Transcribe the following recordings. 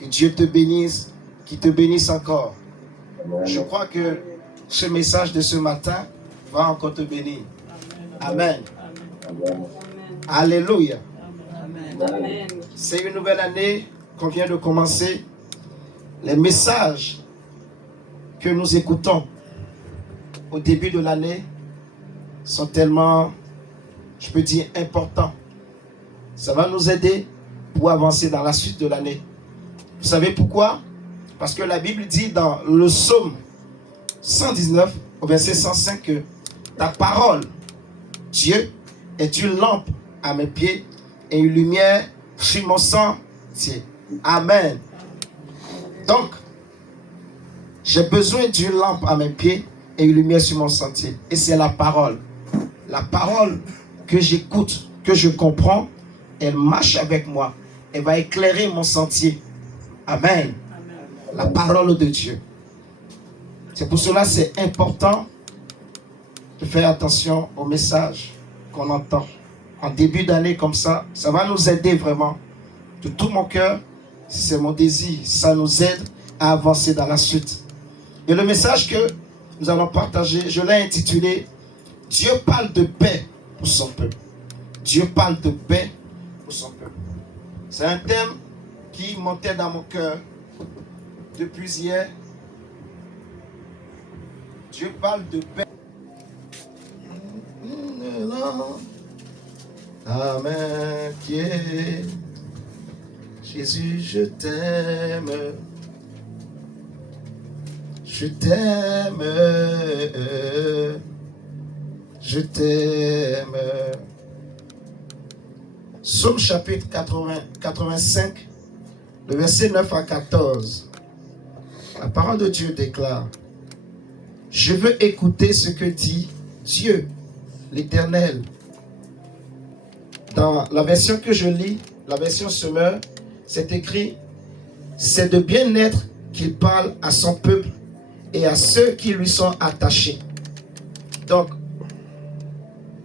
Que Dieu te bénisse, qu'il te bénisse encore. Je crois que ce message de ce matin va encore te bénir. Amen. Alléluia. C'est une nouvelle année qu'on vient de commencer. Les messages que nous écoutons au début de l'année sont tellement, je peux dire, importants. Ça va nous aider pour avancer dans la suite de l'année. Vous savez pourquoi? Parce que la Bible dit dans le psaume 119, au verset 105, que ta parole, Dieu, est une lampe à mes pieds et une lumière sur mon sentier. Amen. Donc, j'ai besoin d'une lampe à mes pieds et une lumière sur mon sentier. Et c'est la parole. La parole que j'écoute, que je comprends, elle marche avec moi. Elle va éclairer mon sentier. Amen. La parole de Dieu. C'est pour cela que c'est important de faire attention au message qu'on entend. En début d'année comme ça va nous aider vraiment. De tout mon cœur, c'est mon désir. Ça nous aide à avancer dans la suite. Et le message que nous allons partager, je l'ai intitulé « Dieu parle de paix pour son peuple ». Dieu parle de paix pour son peuple. C'est un thème qui montait dans mon cœur depuis hier. Dieu parle de paix. Amen. Jésus, je t'aime. Je t'aime. Je t'aime. Psaume chapitre 85, le verset 9 à 14. La parole de Dieu déclare: je veux écouter ce que dit Dieu, l'Éternel. Dans la version que je lis, la version Semeur, c'est écrit: c'est de bien-être qu'il parle à son peuple et à ceux qui lui sont attachés. Donc,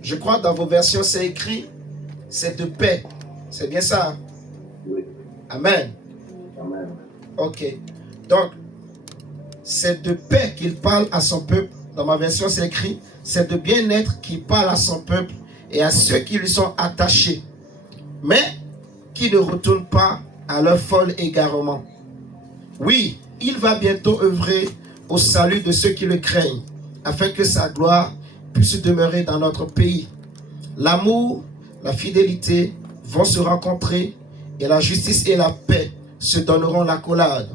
je crois dans vos versions, c'est écrit: c'est de paix. C'est bien ça? Hein? Oui. Amen. Amen. Ok. Donc, c'est de paix qu'il parle à son peuple. Dans ma version, c'est écrit: c'est de bien-être qu'il parle à son peuple et à ceux qui lui sont attachés, mais qui ne retournent pas à leur folle égarement. Oui, il va bientôt œuvrer au salut de ceux qui le craignent, afin que sa gloire puisse demeurer dans notre pays. L'amour, la fidélité vont se rencontrer, et la justice et la paix se donneront l'accolade.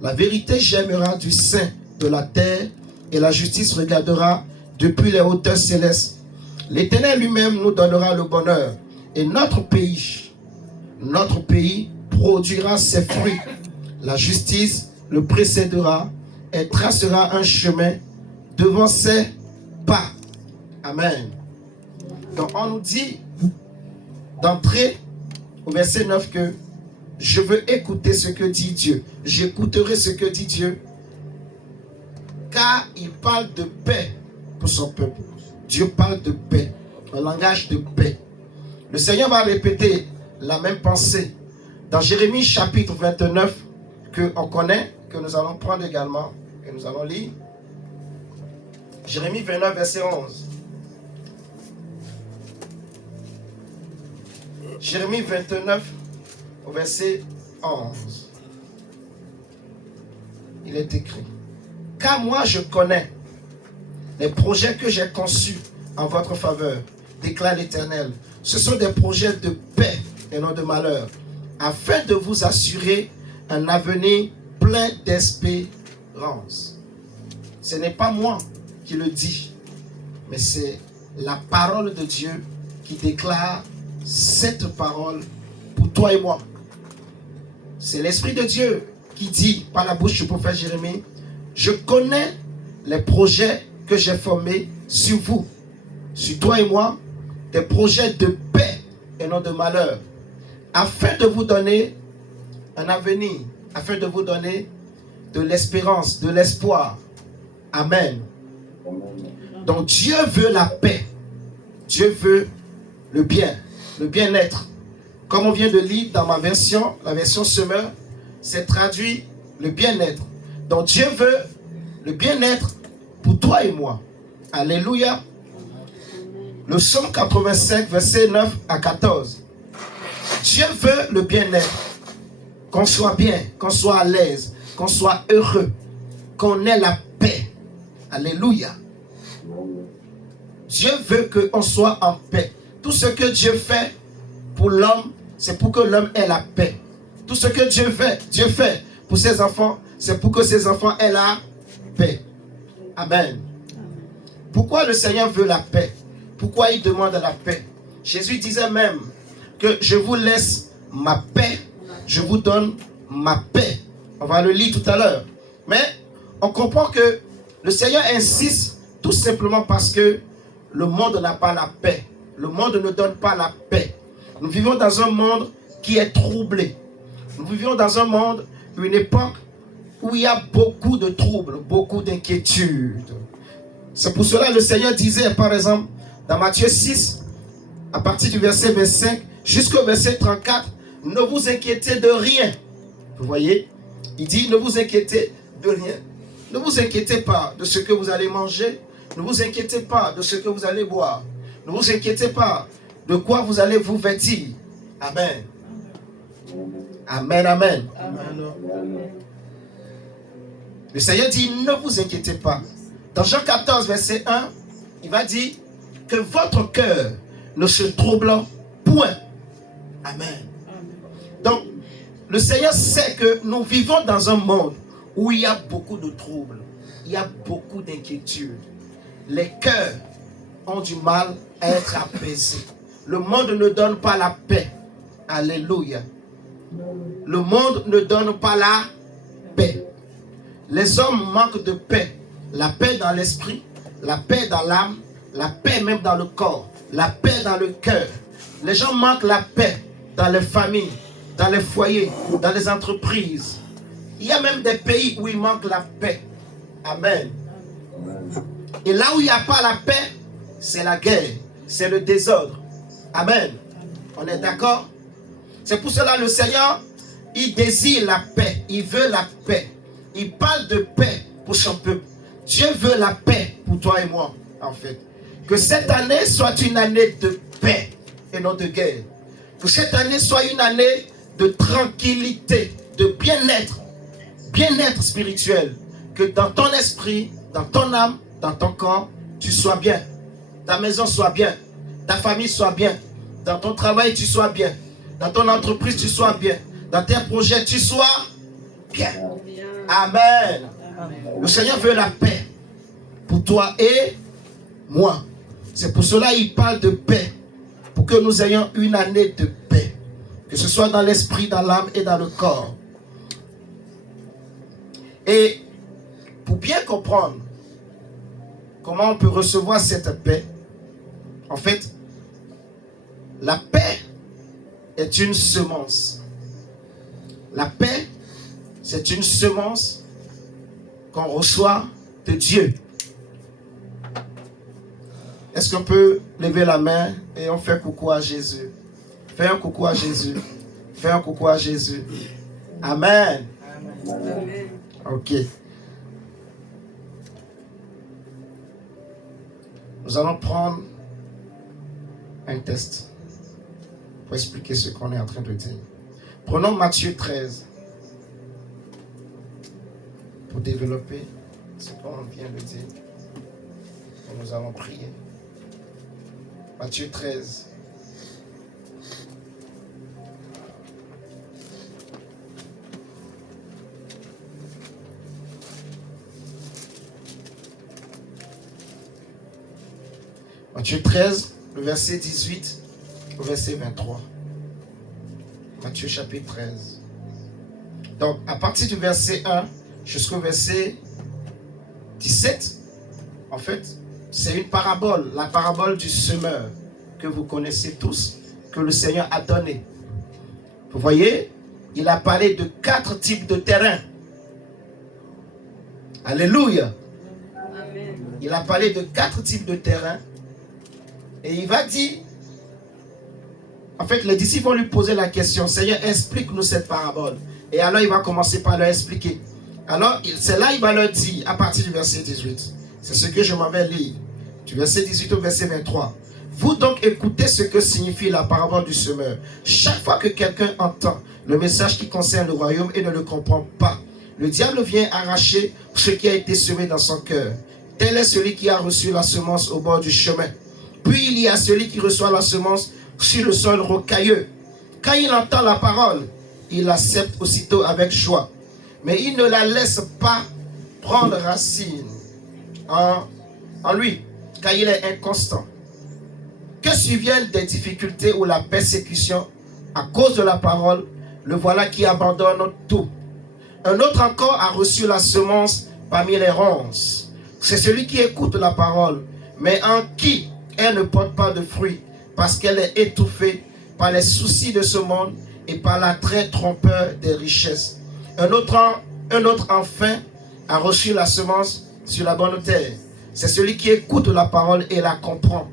La vérité germera du sein de la terre, et la justice regardera depuis les hauteurs célestes. L'Éternel lui-même nous donnera le bonheur, et notre pays produira ses fruits. La justice le précédera et tracera un chemin devant ses pas. Amen. Donc on nous dit d'entrer au verset 9 que je veux écouter ce que dit Dieu. J'écouterai ce que dit Dieu, car il parle de paix pour son peuple. Dieu parle de paix, un langage de paix. Le Seigneur va répéter la même pensée dans Jérémie chapitre 29, que on connaît, que nous allons prendre également, que nous allons lire. Jérémie 29, verset 11. Jérémie 29, au verset 11. Il est écrit: car moi je connais les projets que j'ai conçus en votre faveur, déclare l'Éternel. Ce sont des projets de paix et non de malheur, afin de vous assurer un avenir plein d'espérance. Ce n'est pas moi qui le dis, mais c'est la parole de Dieu qui déclare cette parole pour toi et moi. C'est l'Esprit de Dieu qui dit par la bouche du prophète Jérémie: je connais les projets que j'ai formés sur vous, sur toi et moi, des projets de paix et non de malheur, afin de vous donner un avenir, afin de vous donner de l'espérance, de l'espoir. Amen. Donc Dieu veut la paix. Dieu veut le bien, le bien-être. Comme on vient de lire dans ma version, la version Semeur, c'est traduit le bien-être. Donc Dieu veut le bien-être pour toi et moi. Alléluia. Le psaume 85, verset 9 à 14. Dieu veut le bien-être. Qu'on soit bien, qu'on soit à l'aise, qu'on soit heureux, qu'on ait la paix. Alléluia. Dieu veut qu'on soit en paix. Tout ce que Dieu fait pour l'homme, c'est pour que l'homme ait la paix. Tout ce que Dieu fait pour ses enfants, c'est pour que ses enfants aient la paix. Amen. Pourquoi le Seigneur veut la paix? Pourquoi il demande la paix? Jésus disait même que je vous laisse ma paix, je vous donne ma paix. On va le lire tout à l'heure. Mais on comprend que le Seigneur insiste tout simplement parce que le monde n'a pas la paix. Le monde ne donne pas la paix. Nous vivons dans un monde qui est troublé. Nous vivons dans un monde, une époque où il y a beaucoup de troubles, beaucoup d'inquiétudes. C'est pour cela que le Seigneur disait, par exemple, dans Matthieu 6, à partir du verset 25 jusqu'au verset 34, ne vous inquiétez de rien. Vous voyez, il dit, ne vous inquiétez de rien. Ne vous inquiétez pas de ce que vous allez manger. Ne vous inquiétez pas de ce que vous allez boire. Ne vous inquiétez pas de quoi vous allez vous vêtir. Amen. Amen, amen. Amen. Le Seigneur dit, ne vous inquiétez pas. Dans Jean 14, verset 1, il va dire que votre cœur ne se trouble point. Amen. Donc, le Seigneur sait que nous vivons dans un monde où il y a beaucoup de troubles, il y a beaucoup d'inquiétudes. Les cœurs ont du mal à être apaisés. Le monde ne donne pas la paix. Alléluia. Le monde ne donne pas la paix. Les hommes manquent de paix. La paix dans l'esprit, la paix dans l'âme, la paix même dans le corps, la paix dans le cœur. Les gens manquent la paix dans les familles, dans les foyers, dans les entreprises. Il y a même des pays où il manque la paix. Amen. Et là où il n'y a pas la paix, c'est la guerre, c'est le désordre. Amen. On est d'accord? C'est pour cela que le Seigneur, il désire la paix, il veut la paix. Il parle de paix pour son peuple. Dieu veut la paix pour toi et moi, en fait. Que cette année soit une année de paix et non de guerre. Que cette année soit une année de tranquillité, de bien-être spirituel. Que dans ton esprit, dans ton âme, dans ton corps, tu sois bien. Ta maison soit bien. Ta famille soit bien. Dans ton travail, tu sois bien. Dans ton entreprise, tu sois bien. Dans tes projets, tu sois bien. Amen. Le Seigneur veut la paix pour toi et moi. C'est pour cela qu'il parle de paix. Pour que nous ayons une année de paix. Que ce soit dans l'esprit, dans l'âme et dans le corps. Et pour bien comprendre comment on peut recevoir cette paix, en fait, la paix est une semence. La paix, c'est une semence qu'on reçoit de Dieu. Est-ce qu'on peut lever la main et on fait coucou à Jésus? Fais un coucou à Jésus. Fais un coucou à Jésus. Amen. Amen. Ok. Nous allons prendre un test pour expliquer ce qu'on est en train de dire. Prenons Matthieu 13 pour développer ce qu'on vient de dire. Et nous allons prier. Matthieu 13. Matthieu 13, le verset 18 au verset 23. Matthieu chapitre 13. Donc, à partir du verset 1 jusqu'au verset 17, en fait, c'est une parabole, la parabole du semeur, que vous connaissez tous, que le Seigneur a donné. Vous voyez, il a parlé de 4 types de terrains. Alléluia. Amen. Il a parlé de 4 types de terrains. Et il va dire, en fait, les disciples vont lui poser la question, Seigneur, explique-nous cette parabole. Et alors il va commencer par leur expliquer. Alors c'est là il va leur dire, à partir du verset 18, c'est ce que je m'avais lu, du verset 18 au verset 23. Vous donc écoutez ce que signifie la parabole du semeur. Chaque fois que quelqu'un entend le message qui concerne le royaume et ne le comprend pas, le diable vient arracher ce qui a été semé dans son cœur. Tel est celui qui a reçu la semence au bord du chemin. Puis il y a celui qui reçoit la semence sur le sol rocailleux. Quand il entend la parole, il l'accepte aussitôt avec joie. Mais il ne la laisse pas prendre racine en lui, car il est inconstant. Que surviennent des difficultés ou la persécution à cause de la parole, le voilà qui abandonne tout. Un autre encore a reçu la semence parmi les ronces. C'est celui qui écoute la parole, mais en qui elle ne porte pas de fruits, parce qu'elle est étouffée par les soucis de ce monde et par l'attrait trompeur des richesses. Un autre enfin a reçu la semence sur la bonne terre. C'est celui qui écoute la parole et la comprend.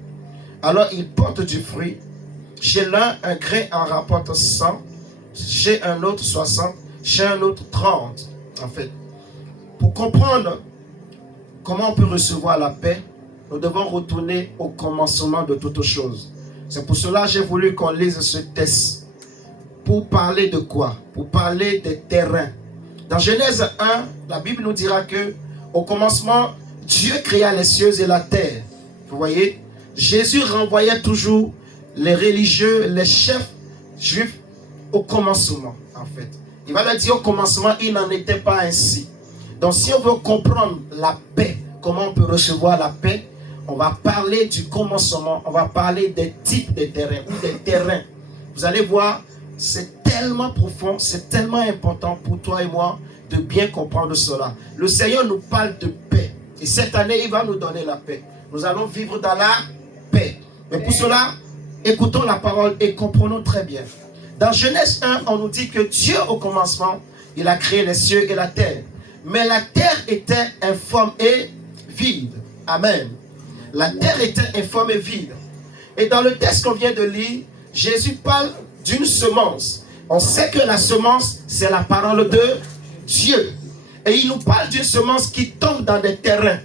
Alors il porte du fruit. Chez l'un, un grain en rapporte 100, chez un autre 60, chez un autre 30. En fait, pour comprendre comment on peut recevoir la paix, nous devons retourner au commencement de toutes choses. C'est pour cela que j'ai voulu qu'on lise ce texte. Pour parler de quoi? Pour parler des terrains. Dans Genèse 1, la Bible nous dira que au commencement, Dieu créa les cieux et la terre. Vous voyez? Jésus renvoyait toujours les religieux, les chefs juifs au commencement, en fait. Il va leur dire au commencement, il n'en était pas ainsi. Donc si on veut comprendre la paix, comment on peut recevoir la paix, on va parler du commencement, on va parler des types de terrains ou des terrains. Vous allez voir, c'est tellement profond, c'est tellement important pour toi et moi de bien comprendre cela. Le Seigneur nous parle de paix. Et cette année, il va nous donner la paix. Nous allons vivre dans la paix. Mais pour cela, écoutons la parole et comprenons très bien. Dans Genèse 1, on nous dit que Dieu, au commencement, il a créé les cieux et la terre. Mais la terre était informe et vide. Amen. La terre était informe et vide. Et dans le texte qu'on vient de lire, Jésus parle d'une semence. On sait que la semence, c'est la parole de Dieu. Et il nous parle d'une semence qui tombe dans des terrains.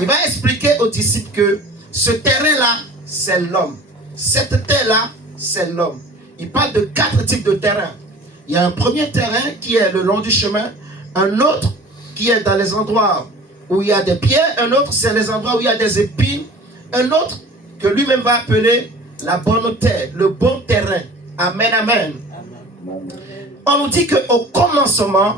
Il va expliquer aux disciples que ce terrain-là, c'est l'homme. Cette terre-là, c'est l'homme. Il parle de 4 types de terrains. Il y a un premier terrain qui est le long du chemin. Un autre qui est dans les endroits où il y a des pierres. Un autre, c'est les endroits où il y a des épines. Un autre que lui-même va appeler la bonne terre, le bon terrain. Amen, amen. On nous dit qu'au commencement,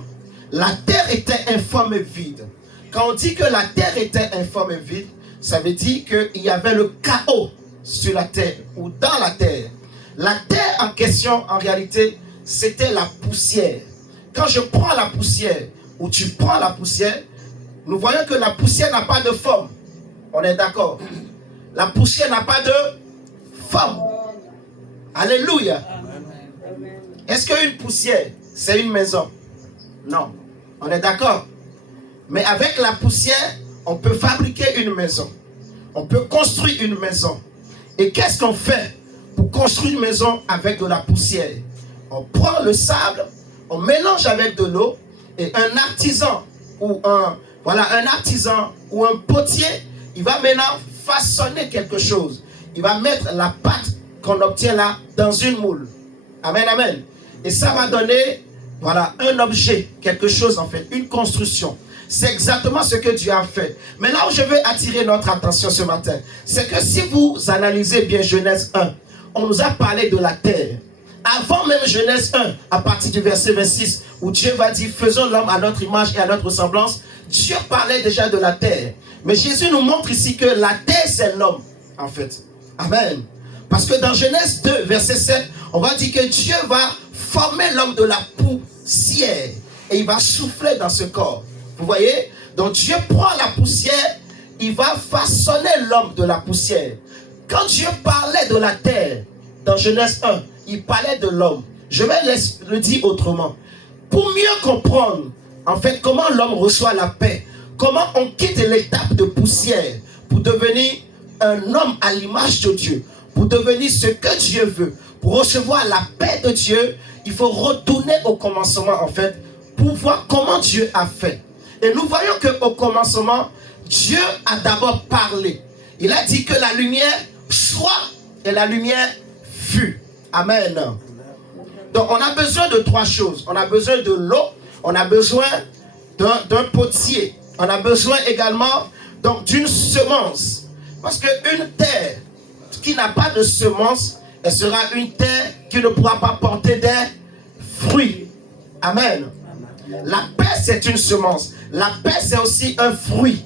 la terre était informe et vide. Quand on dit que la terre était informe et vide, ça veut dire qu'il y avait le chaos sur la terre ou dans la terre. La terre en question, en réalité, c'était la poussière. Quand je prends la poussière ou tu prends la poussière, nous voyons que la poussière n'a pas de forme. On est d'accord? La poussière n'a pas de forme. Alléluia. Est-ce qu'une poussière, c'est une maison? Non. On est d'accord? Mais avec la poussière, on peut fabriquer une maison. On peut construire une maison. Et qu'est-ce qu'on fait pour construire une maison avec de la poussière? On prend le sable, on mélange avec de l'eau, et un artisan ou un potier, il va maintenant façonner quelque chose. Il va mettre la pâte qu'on obtient là dans une moule. Amen, amen. Et ça va donner, un objet, quelque chose en fait, une construction. C'est exactement ce que Dieu a fait. Mais là où je veux attirer notre attention ce matin, c'est que si vous analysez bien Genèse 1, on nous a parlé de la terre. Avant même Genèse 1, à partir du verset 26, où Dieu va dire, faisons l'homme à notre image et à notre ressemblance, Dieu parlait déjà de la terre. Mais Jésus nous montre ici que la terre, c'est l'homme, en fait. Amen. Parce que dans Genèse 2, verset 7, on va dire que Dieu va former l'homme de la poussière et il va souffler dans ce corps. Vous voyez? Donc Dieu prend la poussière, il va façonner l'homme de la poussière. Quand Dieu parlait de la terre, dans Genèse 1, il parlait de l'homme. Je vais le dire autrement. Pour mieux comprendre, en fait, comment l'homme reçoit la paix, comment on quitte l'étape de poussière pour devenir un homme à l'image de Dieu, pour devenir ce que Dieu veut, Pour recevoir la paix de Dieu, il faut retourner au commencement en fait, pour voir comment Dieu a fait. Et nous voyons qu'au commencement, Dieu a d'abord parlé. Il a dit que la lumière soit et la lumière fut. Amen. Donc on a besoin de trois choses. On a besoin de l'eau, on a besoin d'un potier. On a besoin également donc d'une semence. Parce qu'une terre qui n'a pas de semence, elle sera une terre qui ne pourra pas porter des fruits. Amen. La paix, c'est une semence. La paix, c'est aussi un fruit.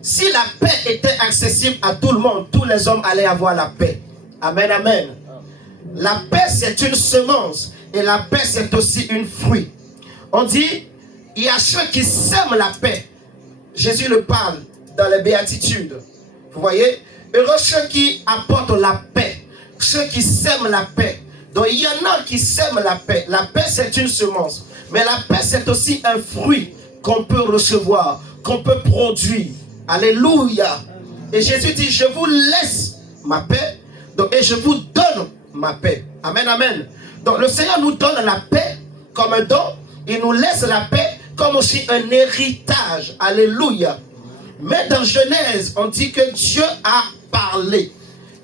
Si la paix était accessible à tout le monde, tous les hommes allaient avoir la paix. Amen, amen. La paix, c'est une semence. Et la paix, c'est aussi un fruit. On dit, il y a ceux qui sèment la paix. Jésus le parle dans les béatitudes. Vous voyez? Heureux ceux qui apportent la paix. Ceux qui sèment la paix. Donc il y en a qui sèment la paix. La paix, c'est une semence. Mais la paix, c'est aussi un fruit qu'on peut recevoir, qu'on peut produire. Alléluia. Et Jésus dit, je vous laisse ma paix, donc, et je vous donne ma paix. Amen, amen. Donc le Seigneur nous donne la paix comme un don. Il nous laisse la paix comme aussi un héritage. Alléluia. Mais dans Genèse, on dit que Dieu a parlé.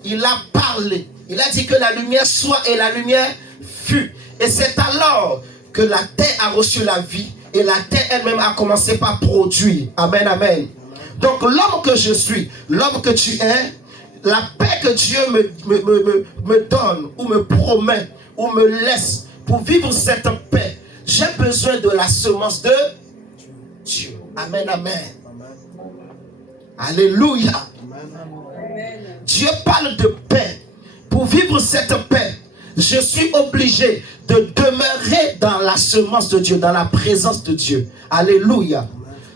Il a parlé. Il a dit que la lumière soit et la lumière fut. Et c'est alors que la terre a reçu la vie et la terre elle-même a commencé par produire. Amen, amen. Donc l'homme que je suis, l'homme que tu es, la paix que Dieu me donne ou me promet ou me laisse pour vivre cette paix, j'ai besoin de la semence de Dieu. Amen, amen. Alléluia. Amen. Dieu parle de paix. Pour vivre cette paix, je suis obligé de demeurer dans la semence de Dieu, dans la présence de Dieu. Alléluia.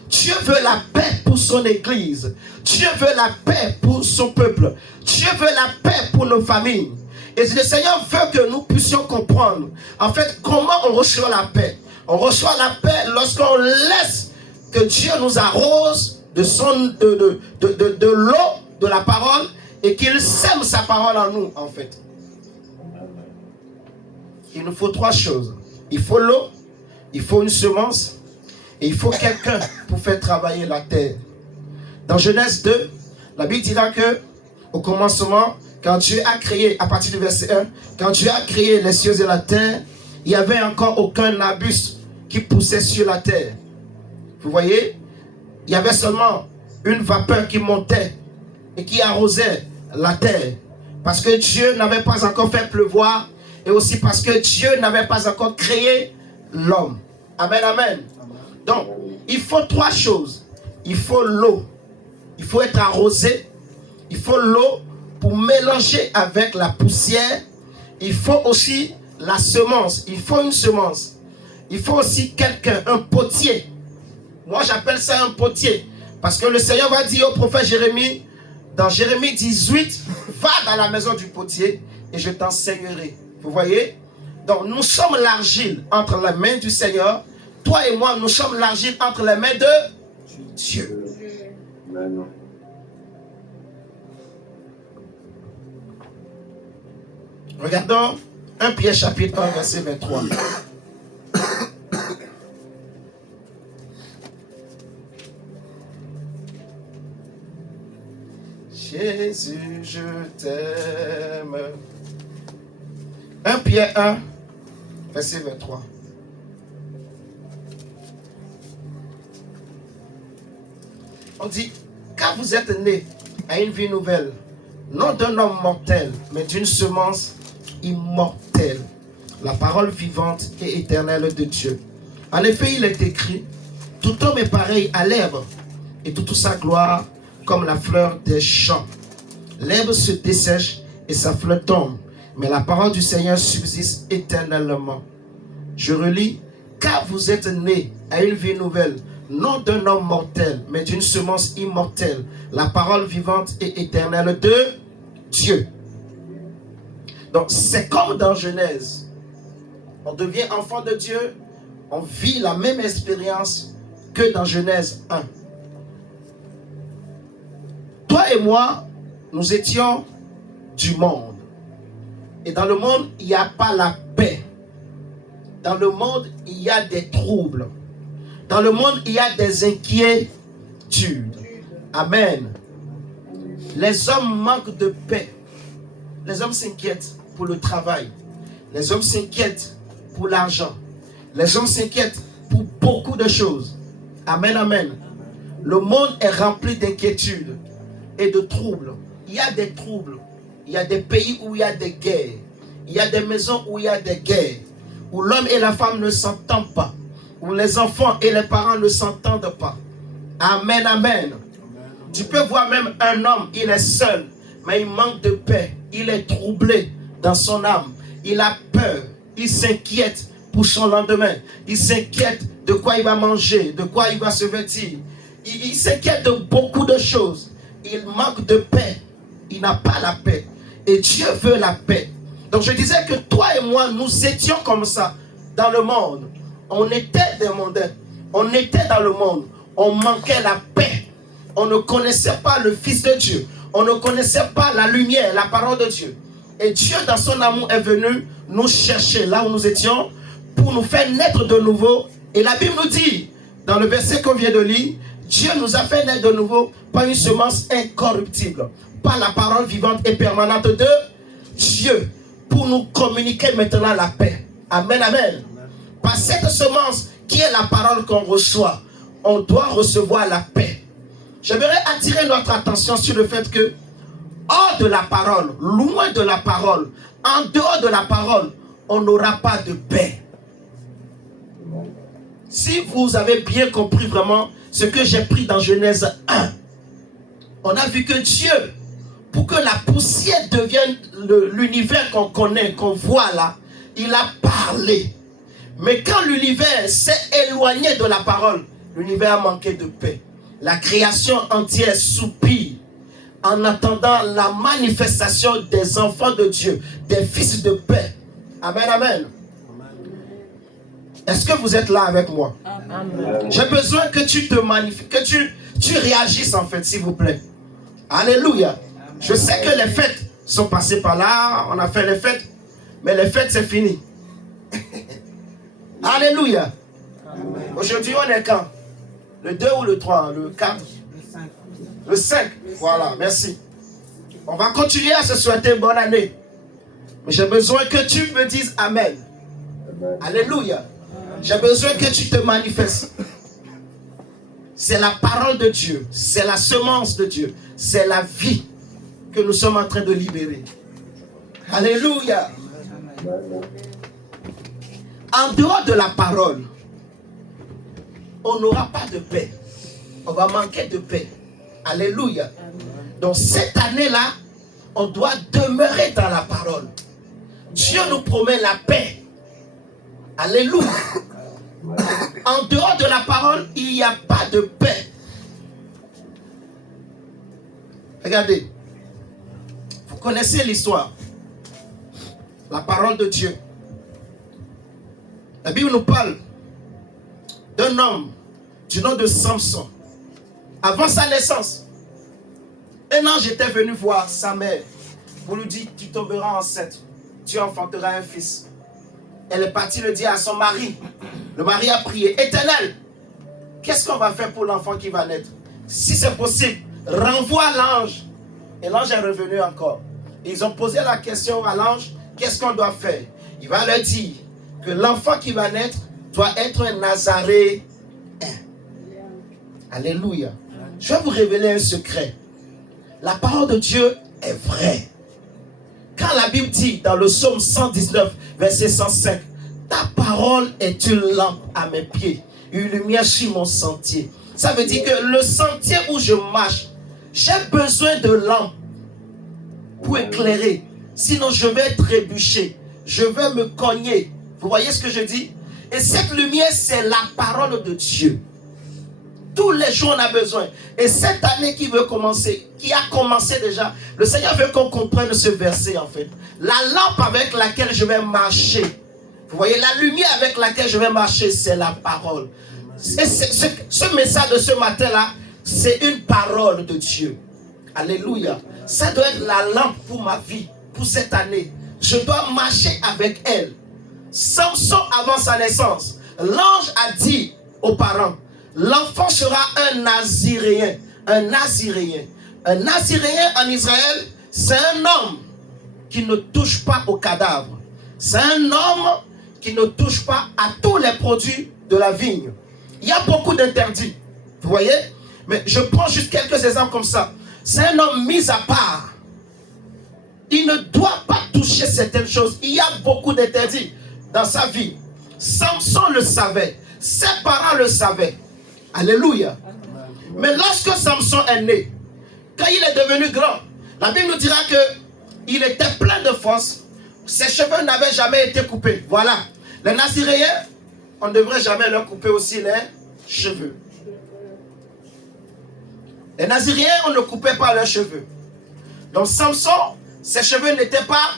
Dieu veut la paix pour son église. Dieu veut la paix pour son peuple. Dieu veut la paix pour nos familles. Et le Seigneur veut que nous puissions comprendre, en fait, comment on reçoit la paix. On reçoit la paix lorsqu'on laisse que Dieu nous arrose de l'eau, de la parole, et qu'il sème sa parole en nous, en fait. Il nous faut trois choses. Il faut l'eau, il faut une semence, et il faut quelqu'un pour faire travailler la terre. Dans Genèse 2, la Bible dira que, au commencement, quand Dieu a créé, à partir du verset 1, quand Dieu a créé les cieux et la terre, il n'y avait encore aucun arbuste qui poussait sur la terre. Vous voyez? Il y avait seulement une vapeur qui montait et qui arrosait la terre. Parce que Dieu n'avait pas encore fait pleuvoir et aussi parce que Dieu n'avait pas encore créé l'homme. Amen, amen. Donc, il faut trois choses. Il faut l'eau. Il faut être arrosé. Il faut l'eau pour mélanger avec la poussière. Il faut aussi la semence. Il faut une semence. Il faut aussi quelqu'un, un potier. Moi, j'appelle ça un potier. Parce que le Seigneur va dire au prophète Jérémie, dans Jérémie 18, va dans la maison du potier et je t'enseignerai. Vous voyez? Donc, nous sommes l'argile entre les mains du Seigneur. Toi et moi, nous sommes l'argile entre les mains de Dieu. Amen. Regardons 1 Pierre chapitre 1, verset 23. Jésus, je t'aime. 1 Pierre 1, verset 23. On dit, car vous êtes nés à une vie nouvelle, non d'un homme mortel, mais d'une semence immortelle, la parole vivante et éternelle de Dieu. En effet, il est écrit, tout homme est pareil à l'herbe, et toute sa gloire comme la fleur des champs. L'herbe se dessèche et sa fleur tombe, mais la parole du Seigneur subsiste éternellement. Je relis, car vous êtes nés à une vie nouvelle, non d'un homme mortel, mais d'une semence immortelle, la parole vivante et éternelle de Dieu. Donc c'est comme dans Genèse. On devient enfant de Dieu, on vit la même expérience que dans Genèse 1. Toi et moi, nous étions du monde. Et dans le monde, il n'y a pas la paix. Dans le monde, il y a des troubles. Dans le monde, il y a des inquiétudes. Amen. Les hommes manquent de paix. Les hommes s'inquiètent pour le travail. Les hommes s'inquiètent pour l'argent. Les hommes s'inquiètent pour beaucoup de choses. Amen, amen. Le monde est rempli d'inquiétudes et de troubles. Il y a des troubles. Il y a des pays où il y a des guerres. Il y a des maisons où il y a des guerres. Où l'homme et la femme ne s'entendent pas. Où les enfants et les parents ne s'entendent pas. Amen, amen. Tu peux voir même un homme, il est seul, mais il manque de paix. Il est troublé dans son âme. Il a peur. Il s'inquiète pour son lendemain. Il s'inquiète de quoi il va manger, de quoi il va se vêtir. Il s'inquiète de beaucoup de choses. Il manque de paix. Il n'a pas la paix. Et Dieu veut la paix. Donc je disais que toi et moi, nous étions comme ça dans le monde. On était des mondains. On était dans le monde. On manquait la paix. On ne connaissait pas le Fils de Dieu. On ne connaissait pas la lumière, la parole de Dieu. Et Dieu, dans son amour, est venu nous chercher là où nous étions pour nous faire naître de nouveau. Et la Bible nous dit, dans le verset qu'on vient de lire, Dieu nous a fait naître de nouveau par une semence incorruptible, par la parole vivante et permanente de Dieu, pour nous communiquer maintenant la paix. Amen, amen. Par cette semence qui est la parole qu'on reçoit, on doit recevoir la paix. J'aimerais attirer notre attention sur le fait que, hors de la parole, loin de la parole, en dehors de la parole, on n'aura pas de paix. Si vous avez bien compris vraiment ce que j'ai pris dans Genèse 1, on a vu que Dieu, pour que la poussière devienne l'univers qu'on connaît, qu'on voit là, il a parlé. Mais quand l'univers s'est éloigné de la parole, l'univers a manqué de paix. La création entière soupire en attendant la manifestation des enfants de Dieu, des fils de paix. Amen, amen. Est-ce que vous êtes là avec moi? J'ai besoin que tu te manifestes, que tu réagisses en fait, s'il vous plaît. Alléluia. Je sais que les fêtes sont passées par là, on a fait les fêtes, mais les fêtes c'est fini. Alléluia. Aujourd'hui on est quand? Le 2 ou le 3? Le 4? Le 5. Voilà, merci. On va continuer à se souhaiter une bonne année. Mais j'ai besoin que tu me dises Amen. Alléluia. J'ai besoin que tu te manifestes. C'est la parole de Dieu. C'est la semence de Dieu. C'est la vie que nous sommes en train de libérer. Alléluia. En dehors de la parole, on n'aura pas de paix. On va manquer de paix. Alléluia. Donc cette année-là, on doit demeurer dans la parole. Dieu nous promet la paix. Alléluia. En dehors de la parole, il n'y a pas de paix. Regardez. Vous connaissez l'histoire. La parole de Dieu. La Bible nous parle d'un homme du nom de Samson. Avant sa naissance, un ange était venu voir sa mère pour lui dire, tu tomberas enceinte, tu enfanteras un fils. Elle est partie le dire à son mari. Le mari a prié, Éternel, qu'est-ce qu'on va faire pour l'enfant qui va naître? Si c'est possible, renvoie l'ange. Et l'ange est revenu encore. Ils ont posé la question à l'ange, qu'est-ce qu'on doit faire? Il va leur dire que l'enfant qui va naître doit être un Nazaréen. Alléluia. Je vais vous révéler un secret. La parole de Dieu est vraie. Quand la Bible dit dans le psaume 119, verset 105, ta parole est une lampe à mes pieds, une lumière sur mon sentier. Ça veut dire que le sentier où je marche, j'ai besoin de lampe pour éclairer. Sinon, je vais trébucher. Je vais me cogner. Vous voyez ce que je dis? Et cette lumière, c'est la parole de Dieu. Tous les jours, on a besoin. Et cette année qui veut commencer, qui a commencé déjà, le Seigneur veut qu'on comprenne ce verset en fait. La lampe avec laquelle je vais marcher. Vous voyez, la lumière avec laquelle je vais marcher, c'est la parole. Et ce message de ce matin-là, c'est une parole de Dieu. Alléluia. Ça doit être la lampe pour ma vie, pour cette année. Je dois marcher avec elle. Samson, avant sa naissance, l'ange a dit aux parents, l'enfant sera un naziréen. Un naziréen. Un naziréen en Israël, c'est un homme qui ne touche pas aux cadavres. C'est un homme qui ne touche pas à tous les produits de la vigne. Il y a beaucoup d'interdits. Vous voyez? Mais je prends juste quelques exemples comme ça. C'est un homme mis à part. Il ne doit pas toucher certaines choses. Il y a beaucoup d'interdits dans sa vie. Samson le savait. Ses parents le savaient. Alléluia. Mais lorsque Samson est né, quand il est devenu grand, la Bible nous dira qu'il était plein de force. Ses cheveux n'avaient jamais été coupés. Voilà. Les Naziréens, on ne devrait jamais leur couper aussi les cheveux. Les Naziréens, on ne coupait pas leurs cheveux. Donc Samson, ses cheveux n'étaient pas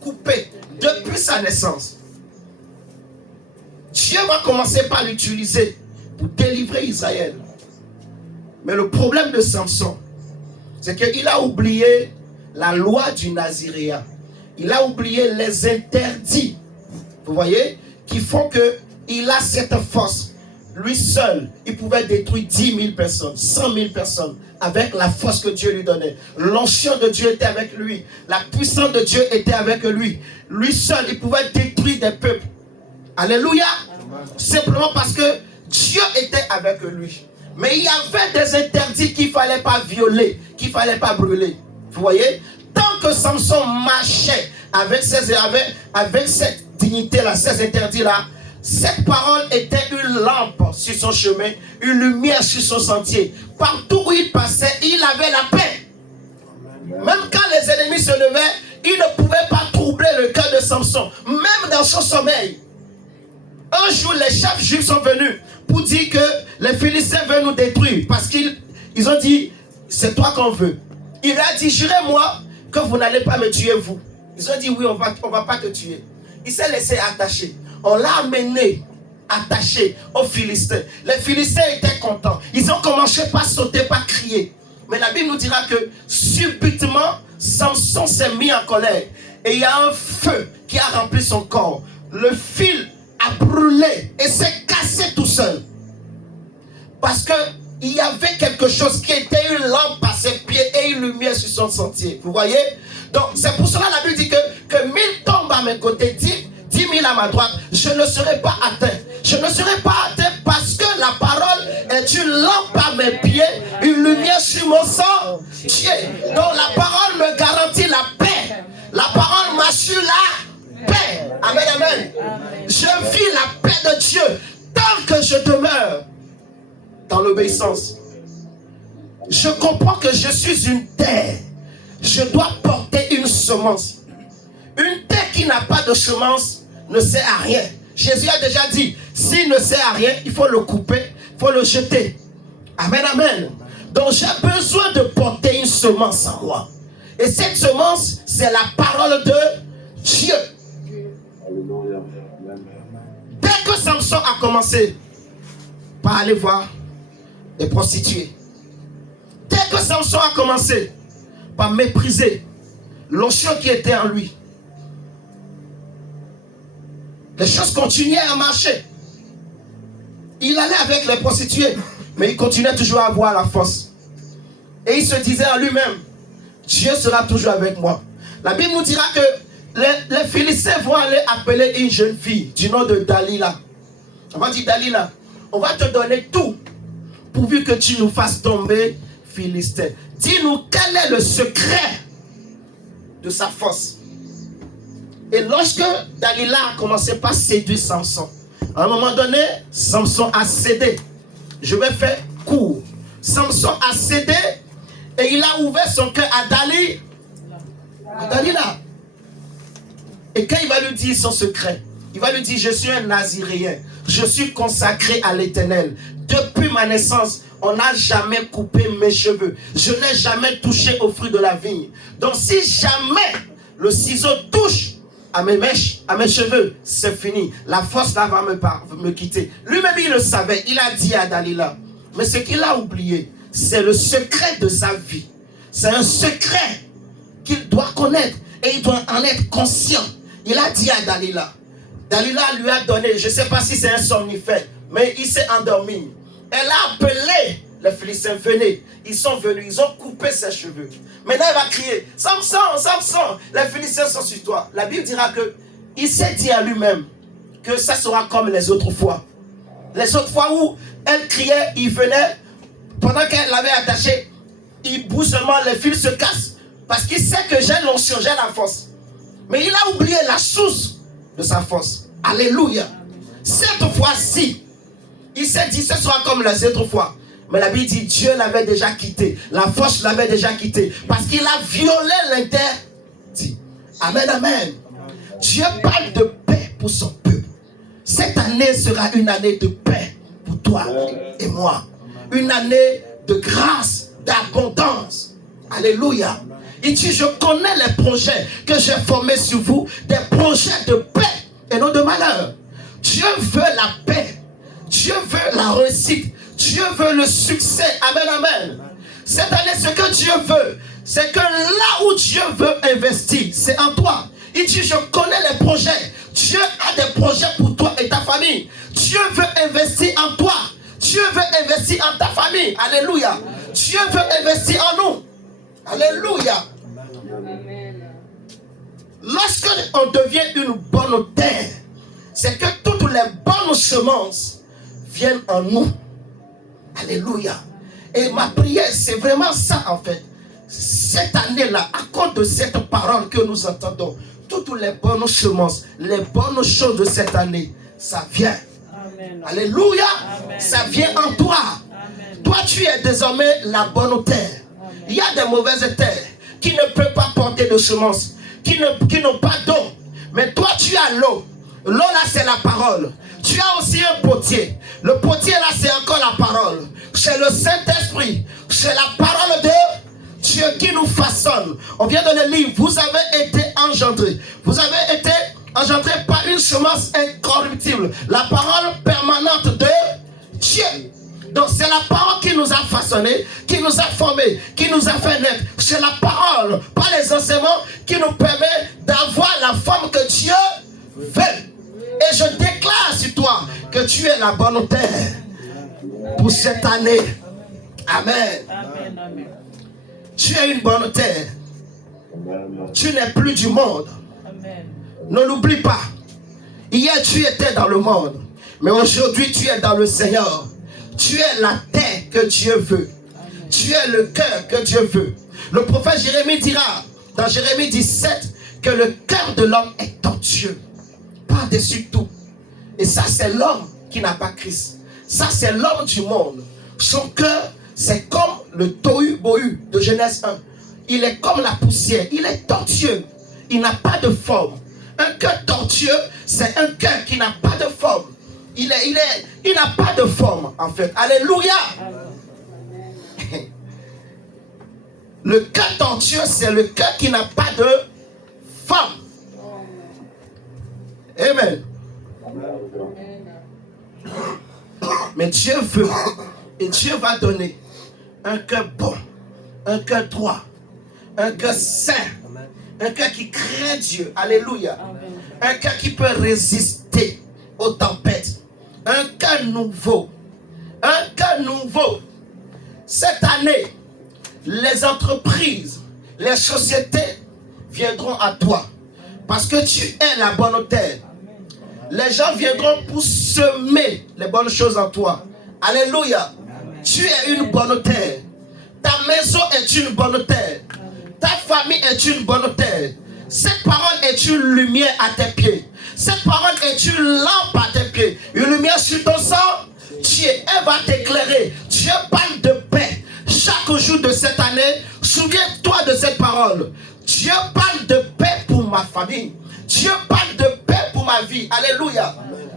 coupés depuis sa naissance. Dieu va commencer par l'utiliser pour délivrer Israël. Mais le problème de Samson, c'est qu'il a oublié la loi du Naziréen. Il a oublié les interdits, vous voyez, qui font qu'il a cette force. Lui seul, il pouvait détruire 10 000 personnes, 100 000 personnes, avec la force que Dieu lui donnait. L'onction de Dieu était avec lui. La puissance de Dieu était avec lui. Lui seul, il pouvait détruire des peuples. Alléluia. Simplement parce que Dieu était avec lui. Mais il y avait des interdits qu'il ne fallait pas violer, qu'il ne fallait pas brûler. Vous voyez? Tant que Samson marchait avec cette dignité-là, ces interdits-là, cette parole était une lampe sur son chemin, une lumière sur son sentier. Partout où il passait, il avait la paix. Même quand les ennemis se levaient, ils ne pouvaient pas troubler le cœur de Samson, même dans son sommeil. Un jour, les chefs juifs sont venus pour dire que les Philistins veulent nous détruire. Parce qu'ils ont dit, c'est toi qu'on veut. Il a dit, jurez-moi que vous n'allez pas me tuer, vous. Ils ont dit, oui, on va pas te tuer. Il s'est laissé attacher. On l'a amené, attaché aux Philistins. Les Philistins étaient contents. Ils ont commencé par sauter, par crier. Mais la Bible nous dira que subitement, Samson s'est mis en colère. Et il y a un feu qui a rempli son corps. Le fil a brûlé et s'est cassé tout seul. Parce qu'il y avait quelque chose qui était une lampe à ses pieds et une lumière sur son sentier. Vous voyez? Donc c'est pour cela la Bible dit que 1000 tombent à mes côtés, 10 000 à ma droite, je ne serai pas atteint. Je ne serai pas atteint parce que la parole est une lampe à mes pieds, une lumière sur mon sentier. Donc la parole me garantit la paix. La parole m'assure la paix. Amen, amen. Je vis la paix de Dieu tant que je demeure dans l'obéissance. Je comprends que je suis une terre. Je dois porter une semence. Une terre qui n'a pas de semence ne sert à rien. Jésus a déjà dit, s'il ne sert à rien, il faut le couper, il faut le jeter. Amen, amen. Donc j'ai besoin de porter une semence en moi. Et cette semence, c'est la parole de Dieu. Dès que Samson a commencé par aller voir les prostituées, dès que Samson a commencé par mépriser l'onction qui était en lui, les choses continuaient à marcher. Il allait avec les prostituées, mais il continuait toujours à avoir la force. Et il se disait en lui-même, Dieu sera toujours avec moi. La Bible nous dira que les Philistins vont aller appeler une jeune fille du nom de Dalila. On va dire, Dalila, on va te donner tout pourvu que tu nous fasses tomber Philistin. Dis-nous quel est le secret de sa force. Et lorsque Dalila a commencé par séduire Samson, à un moment donné, Samson a cédé. Je vais faire court. Samson a cédé et il a ouvert son cœur à Dalila. Et quand il va lui dire son secret, il va lui dire, je suis un Naziréen, je suis consacré à l'Éternel. Depuis ma naissance, on n'a jamais coupé mes cheveux. Je n'ai jamais touché au fruit de la vigne. Donc si jamais le ciseau touche à mes mèches, à mes cheveux, c'est fini. La force là va me quitter. Lui-même il le savait, il a dit à Dalila. Mais ce qu'il a oublié, c'est le secret de sa vie. C'est un secret qu'il doit connaître. Et il doit en être conscient. Il a dit à Dalila. Dalila lui a donné, je ne sais pas si c'est un somnifère, mais il s'est endormi. Elle a appelé les Philistins, venez. Ils sont venus, ils ont coupé ses cheveux. Maintenant, elle va crier, Samson, Samson, les Philistins sont sur toi. La Bible dira que il s'est dit à lui-même que ça sera comme les autres fois. Les autres fois où elle criait, il venait, pendant qu'elle l'avait attaché, il bouge seulement, les fils se cassent. Parce qu'il sait que j'ai l'onction, j'ai la force. Mais il a oublié la source de sa force. Alléluia. Cette fois-ci, il s'est dit, ce sera comme les autres fois. Mais la Bible dit, Dieu l'avait déjà quitté. La force l'avait déjà quitté. Parce qu'il a violé l'interdit. Amen, amen. Dieu parle de paix pour son peuple. Cette année sera une année de paix pour toi et moi. Une année de grâce, d'abondance. Alléluia. Il dit, je connais les projets que j'ai formés sur vous, des projets de paix et non de malheur. Dieu veut la paix. Dieu veut la réussite. Dieu veut le succès. Amen, amen. Cette année, ce que Dieu veut, c'est que là où Dieu veut investir, c'est en toi. Il dit, je connais les projets. Dieu a des projets pour toi et ta famille. Dieu veut investir en toi. Dieu veut investir en ta famille. Alléluia. Dieu veut investir en nous. Alléluia. Amen. Lorsque on devient une bonne terre, c'est que toutes les bonnes semences viennent en nous. Alléluia. Et ma prière, c'est vraiment ça en fait. Cette année-là, à cause de cette parole que nous entendons, toutes les bonnes semences, les bonnes choses de cette année, ça vient. Amen. Alléluia. Amen. Ça vient en toi. Amen. Toi, tu es désormais la bonne terre. Amen. Il y a des mauvaises terres qui ne peuvent pas porter de semences, qui n'ont pas d'eau. Mais toi, tu as l'eau. L'eau là, c'est la parole. Tu as aussi un potier. Le potier là, c'est encore la parole. C'est le Saint-Esprit. C'est la parole de Dieu qui nous façonne. On vient de le lire. Vous avez été engendrés. Vous avez été engendrés par une semence incorruptible. La parole permanente de Dieu. Donc c'est la parole qui nous a façonnés, qui nous a formés, qui nous a fait naître. C'est la parole, pas les enseignements, qui nous permet d'avoir la forme que Dieu veut. Et je déclare sur toi que tu es la bonne terre pour cette année. Amen. Amen, amen. Tu es une bonne terre. Tu n'es plus du monde. Amen. Ne l'oublie pas. Hier tu étais dans le monde, mais aujourd'hui tu es dans le Seigneur. Tu es la terre que Dieu veut. Amen. Tu es le cœur que Dieu veut. Le prophète Jérémie dira dans Jérémie 17 que le cœur de l'homme est tortueux par-dessus tout. Et ça c'est l'homme qui n'a pas Christ. Ça c'est l'homme du monde. Son cœur c'est comme le tohu-bohu de Genèse 1. Il est comme la poussière. Il est tortueux. Il n'a pas de forme. Un cœur tortueux, c'est un cœur qui n'a pas de forme. Il n'a pas de forme, en fait. Alléluia. Le cœur tortueux, c'est le cœur qui n'a pas de forme. Amen. Mais Dieu veut, et Dieu va donner un cœur bon, un cœur droit, un cœur saint, un cœur qui craint Dieu. Alléluia. Un cœur qui peut résister aux tempêtes. Un cœur nouveau. Un cœur nouveau. Cette année, les entreprises, les sociétés viendront à toi. Parce que tu es la bonne terre. Les gens viendront pour semer les bonnes choses en toi. Alléluia. Tu es une bonne terre. Ta maison est une bonne terre. Ta famille est une bonne terre. Cette parole est une lumière à tes pieds. Cette parole est une lampe à tes pieds. Une lumière sur ton sang. Dieu, elle va t'éclairer. Dieu parle de paix. Chaque jour de cette année, souviens-toi de cette parole. Dieu parle de paix pour ma famille. Dieu parle de paix pour ma vie. Alléluia.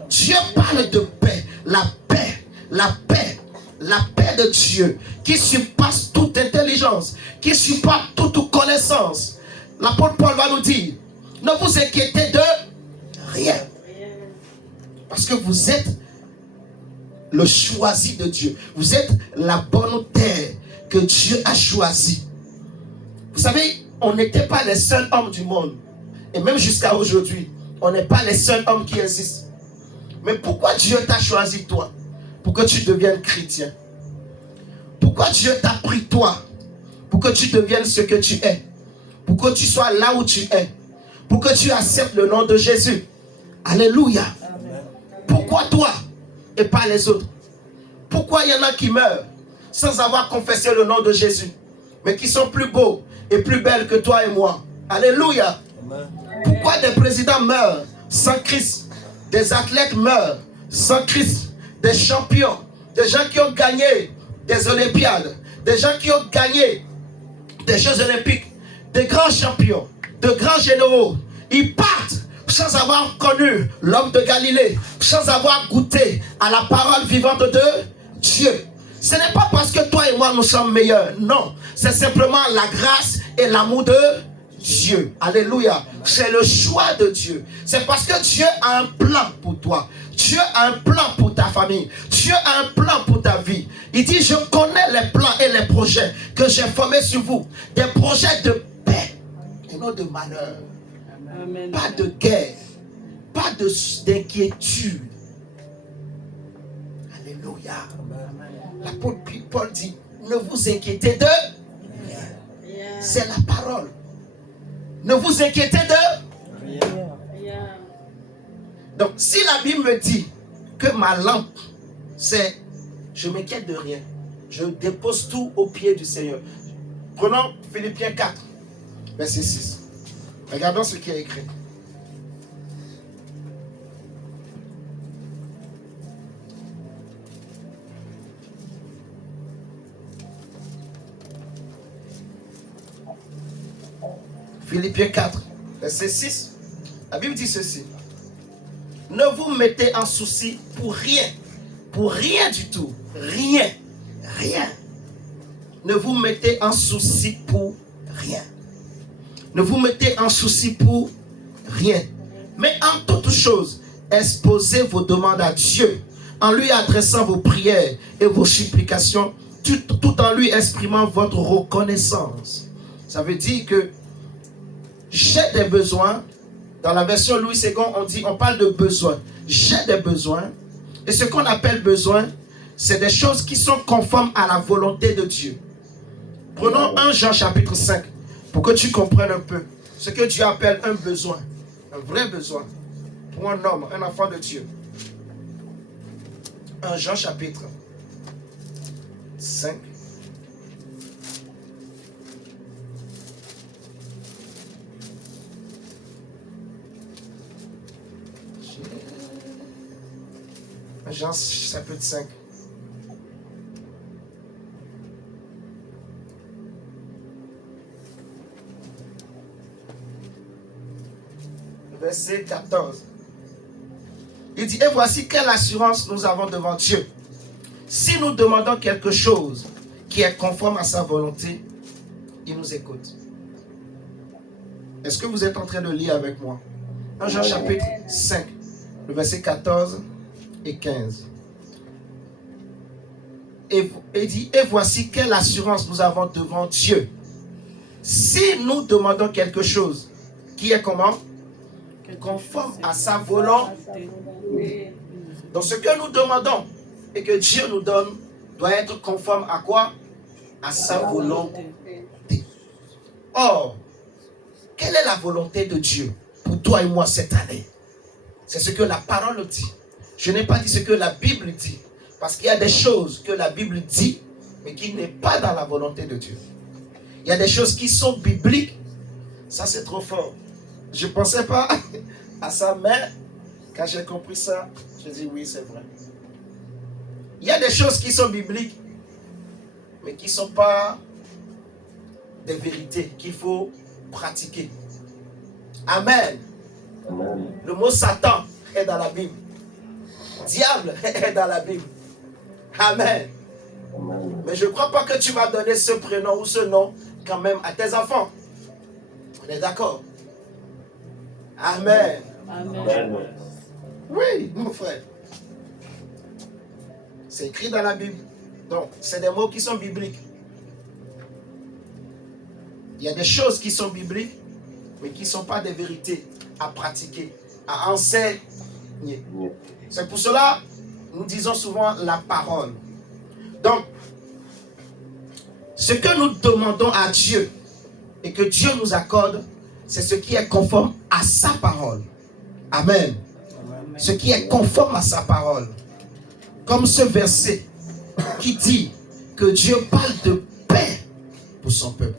Dieu parle de paix. La paix. La paix. La paix de Dieu qui surpasse toute intelligence, qui surpasse toute connaissance. L'apôtre Paul va nous dire, ne vous inquiétez de rien. Parce que vous êtes le choisi de Dieu. Vous êtes la bonne terre que Dieu a choisie. Vous savez, on n'était pas les seuls hommes du monde. Et même jusqu'à aujourd'hui, on n'est pas les seuls hommes qui existent. Mais pourquoi Dieu t'a choisi toi pour que tu deviennes chrétien? Pourquoi Dieu t'a pris toi pour que tu deviennes ce que tu es? Pour que tu sois là où tu es? Pour que tu acceptes le nom de Jésus? Alléluia. Amen. Pourquoi toi et pas les autres? Pourquoi il y en a qui meurent sans avoir confessé le nom de Jésus, mais qui sont plus beaux et plus belles que toi et moi? Alléluia. Amen. Pourquoi des présidents meurent sans Christ? Des athlètes meurent sans Christ? Des champions, des gens qui ont gagné des Olympiades, des gens qui ont gagné des Jeux Olympiques, des grands champions, de grands généraux, ils partent sans avoir connu l'homme de Galilée, sans avoir goûté à la parole vivante de Dieu. Ce n'est pas parce que toi et moi nous sommes meilleurs, non. C'est simplement la grâce et l'amour de Dieu. Alléluia. C'est le choix de Dieu. C'est parce que Dieu a un plan pour toi. Dieu a un plan pour ta famille. Dieu a un plan pour ta vie. Il dit, je connais les plans et les projets que j'ai formés sur vous. Des projets de paix et non de malheur. Amen. Pas de guerre. Pas d'inquiétude. Alléluia. L'apôtre Paul dit, ne vous inquiétez de rien. C'est la parole. Ne vous inquiétez de rien. Donc, si la Bible me dit que ma lampe, c'est je m'inquiète de rien, je dépose tout au pied du Seigneur. Prenons Philippiens 4, verset 6. Regardons ce qui est écrit. Philippiens 4, verset 6. La Bible dit ceci. Ne vous mettez en souci pour rien du tout. Rien. Ne vous mettez en souci pour rien. Ne vous mettez en souci pour rien. Mais en toute chose, exposez vos demandes à Dieu, en lui adressant vos prières et vos supplications, tout en lui exprimant votre reconnaissance. Ça veut dire que j'ai des besoins. Dans la version Louis II, on parle de besoins. J'ai des besoins. Et ce qu'on appelle besoin, c'est des choses qui sont conformes à la volonté de Dieu. Prenons 1 Jean chapitre 5, pour que tu comprennes un peu ce que Dieu appelle un besoin. Un vrai besoin. Pour un homme, un enfant de Dieu. 1 Jean chapitre 5. Jean chapitre 5. Verset 14. Il dit, et voici quelle assurance nous avons devant Dieu. Si nous demandons quelque chose qui est conforme à sa volonté, il nous écoute. Est-ce que vous êtes en train de lire avec moi? 1 Jean chapitre 5, le verset 14 et 15. Et dit, et voici quelle assurance nous avons devant Dieu. Si nous demandons quelque chose qui est comment? Conforme à sa volonté. Donc ce que nous demandons et que Dieu nous donne doit être conforme à quoi? À sa volonté. Or, quelle est la volonté de Dieu pour toi et moi cette année? C'est ce que la parole dit. Je n'ai pas dit ce que la Bible dit. Parce qu'il y a des choses que la Bible dit, mais qui n'est pas dans la volonté de Dieu. Il y a des choses qui sont bibliques. Ça, c'est trop fort. Je ne pensais pas à ça, mais quand j'ai compris ça, je dis oui, c'est vrai. Il y a des choses qui sont bibliques, mais qui ne sont pas des vérités qu'il faut pratiquer. Amen. Amen. Le mot Satan est dans la Bible. Diable est dans la Bible. Amen. Amen. Mais je ne crois pas que tu vas donner ce prénom ou ce nom quand même à tes enfants. On est d'accord? Amen. Amen. Oui, mon frère. C'est écrit dans la Bible. Donc, c'est des mots qui sont bibliques. Il y a des choses qui sont bibliques, mais qui ne sont pas des vérités à pratiquer, à enseigner. C'est pour cela nous disons souvent la parole. Donc, ce que nous demandons à Dieu et que Dieu nous accorde, c'est ce qui est conforme à sa parole. Amen. Ce qui est conforme à sa parole. Comme ce verset qui dit que Dieu parle de paix pour son peuple.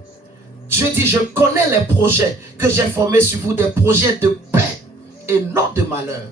Dieu dit, je connais les projets que j'ai formés sur vous, des projets de paix et non de malheur.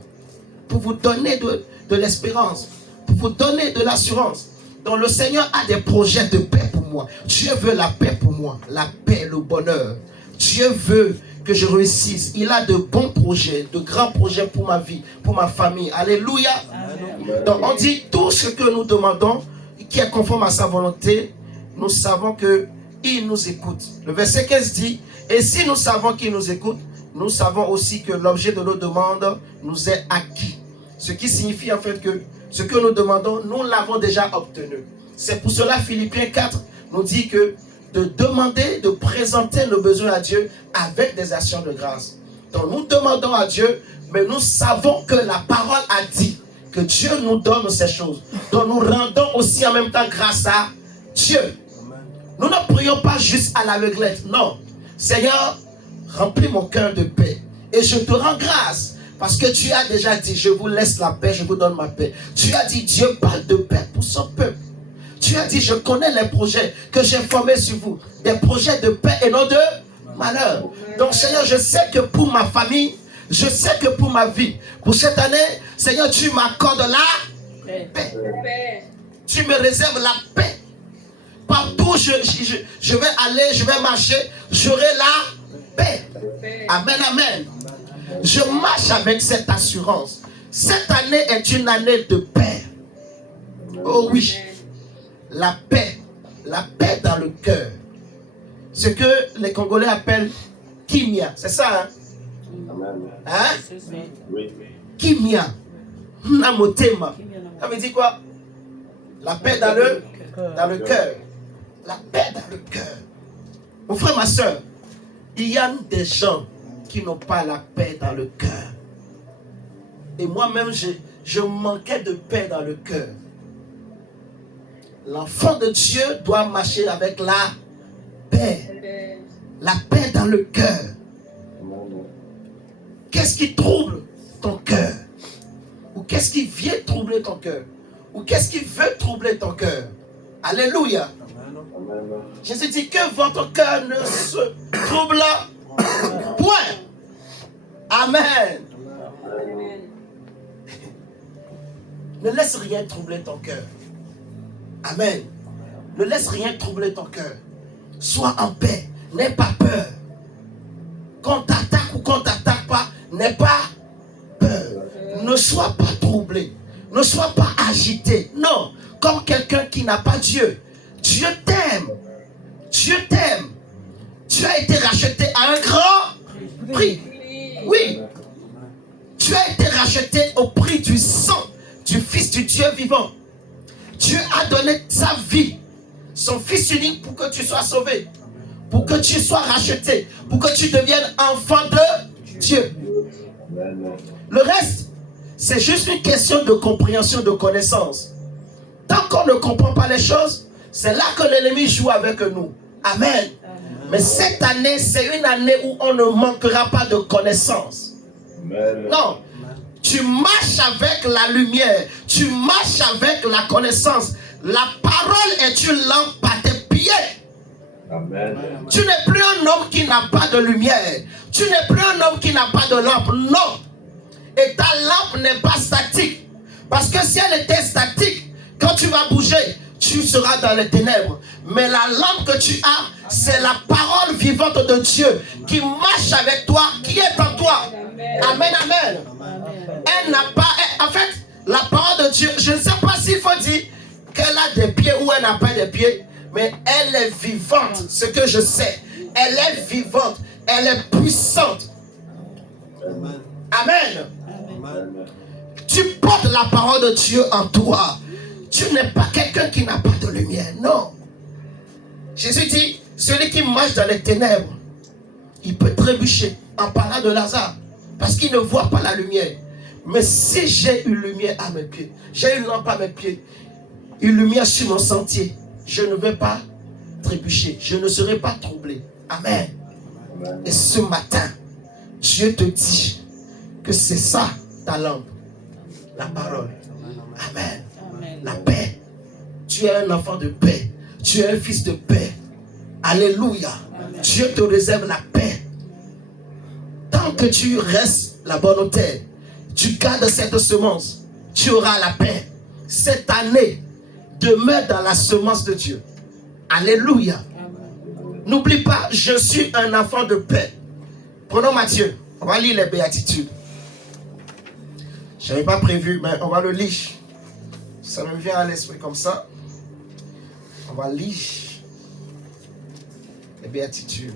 Pour vous donner de l'espérance, pour vous donner de l'assurance. Donc le Seigneur a des projets de paix pour moi. Dieu veut la paix pour moi, la paix, le bonheur. Dieu veut que je réussisse. Il a de bons projets, de grands projets pour ma vie, pour ma famille. Alléluia. Amen. Donc on dit tout ce que nous demandons, qui est conforme à sa volonté, nous savons qu'il nous écoute. Le verset 15 dit, et si nous savons qu'il nous écoute, nous savons aussi que l'objet de nos demandes nous est acquis. Ce qui signifie en fait que ce que nous demandons, nous l'avons déjà obtenu. C'est pour cela Philippiens 4 nous dit que de demander, de présenter nos besoins à Dieu avec des actions de grâce. Donc nous demandons à Dieu, mais nous savons que la parole a dit que Dieu nous donne ces choses. Donc nous rendons aussi en même temps grâce à Dieu. Nous ne prions pas juste à l'aveuglette, non. Seigneur, remplis mon cœur de paix et je te rends grâce. Parce que tu as déjà dit, je vous laisse la paix, je vous donne ma paix. Tu as dit, Dieu parle de paix pour son peuple. Tu as dit, je connais les projets que j'ai formés sur vous. Des projets de paix et non de malheur. Donc Seigneur, je sais que pour ma famille, je sais que pour ma vie, pour cette année, Seigneur, tu m'accordes la paix. Tu me réserves la paix. Partout où je vais aller, je vais marcher, j'aurai la paix. Amen, amen. Je marche avec cette assurance. Cette année est une année de paix. Oh oui. La paix dans le cœur. Ce que les Congolais appellent kimia. C'est ça, hein? Hein? Kimia. Namotema. Ça veut dire quoi? La paix dans le cœur. La paix dans le cœur. Mon frère, ma soeur, il y a des gens qui n'ont pas la paix dans le cœur. Et moi-même, je manquais de paix dans le cœur. L'enfant de Dieu doit marcher avec la paix. La paix dans le cœur. Qu'est-ce qui trouble ton cœur? Ou qu'est-ce qui vient troubler ton cœur? Ou qu'est-ce qui veut troubler ton cœur? Alléluia. Jésus dit que votre cœur ne se trouble point. Amen. Ne laisse rien troubler ton cœur. Amen. Ne laisse rien troubler ton cœur. Sois en paix. N'aie pas peur. Qu'on t'attaque ou qu'on t'attaque pas, n'aie pas peur. Ne sois pas troublé. Ne sois pas agité. Non. Comme quelqu'un qui n'a pas Dieu. Dieu t'aime. Dieu t'aime. Tu as été racheté à un grand prix. Oui. Tu as été racheté au prix du sang du Fils du Dieu vivant. Dieu a donné sa vie, son Fils unique pour que tu sois sauvé, pour que tu sois racheté, pour que tu deviennes enfant de Dieu. Le reste, c'est juste une question de compréhension, de connaissance. Tant qu'on ne comprend pas les choses, c'est là que l'ennemi joue avec nous. Amen. Mais cette année, c'est une année où on ne manquera pas de connaissance. Non. Tu marches avec la lumière. Tu marches avec la connaissance. La parole est une lampe à tes pieds. Amen. Tu n'es plus un homme qui n'a pas de lumière. Tu n'es plus un homme qui n'a pas de lampe. Non. Et ta lampe n'est pas statique. Parce que si elle était statique, quand tu vas bouger, tu seras dans les ténèbres. Mais la lampe que tu as, c'est la parole vivante de Dieu qui marche avec toi, qui est en toi. Amen, amen. Elle n'a pas, en fait, la parole de Dieu, je ne sais pas s'il faut dire qu'elle a des pieds ou elle n'a pas de pieds, mais elle est vivante, ce que je sais. Elle est vivante, elle est puissante. Amen. Amen. Tu portes la parole de Dieu en toi. Tu n'es pas quelqu'un qui n'a pas de lumière, non. Jésus dit, Celui qui marche dans les ténèbres, il peut trébucher en parlant de Lazare, parce qu'il ne voit pas la lumière. Mais si j'ai une lumière à mes pieds, j'ai une lampe à mes pieds, une lumière sur mon sentier, je ne vais pas trébucher, je ne serai pas troublé. Amen. Amen. Et ce matin, Dieu te dit que c'est ça ta lampe, la parole. Amen. Amen. La paix. Tu es un enfant de paix. Tu es un fils de paix. Alléluia. Amen. Dieu te réserve la paix. Tant que tu restes la bonne terre, tu gardes cette semence, tu auras la paix. Cette année, demeure dans la semence de Dieu. Alléluia. N'oublie pas, je suis un enfant de paix. Prenons Matthieu. On va lire les béatitudes. Je n'avais pas prévu, mais on va le lire. Ça me vient à l'esprit comme ça. On va lire les béatitudes.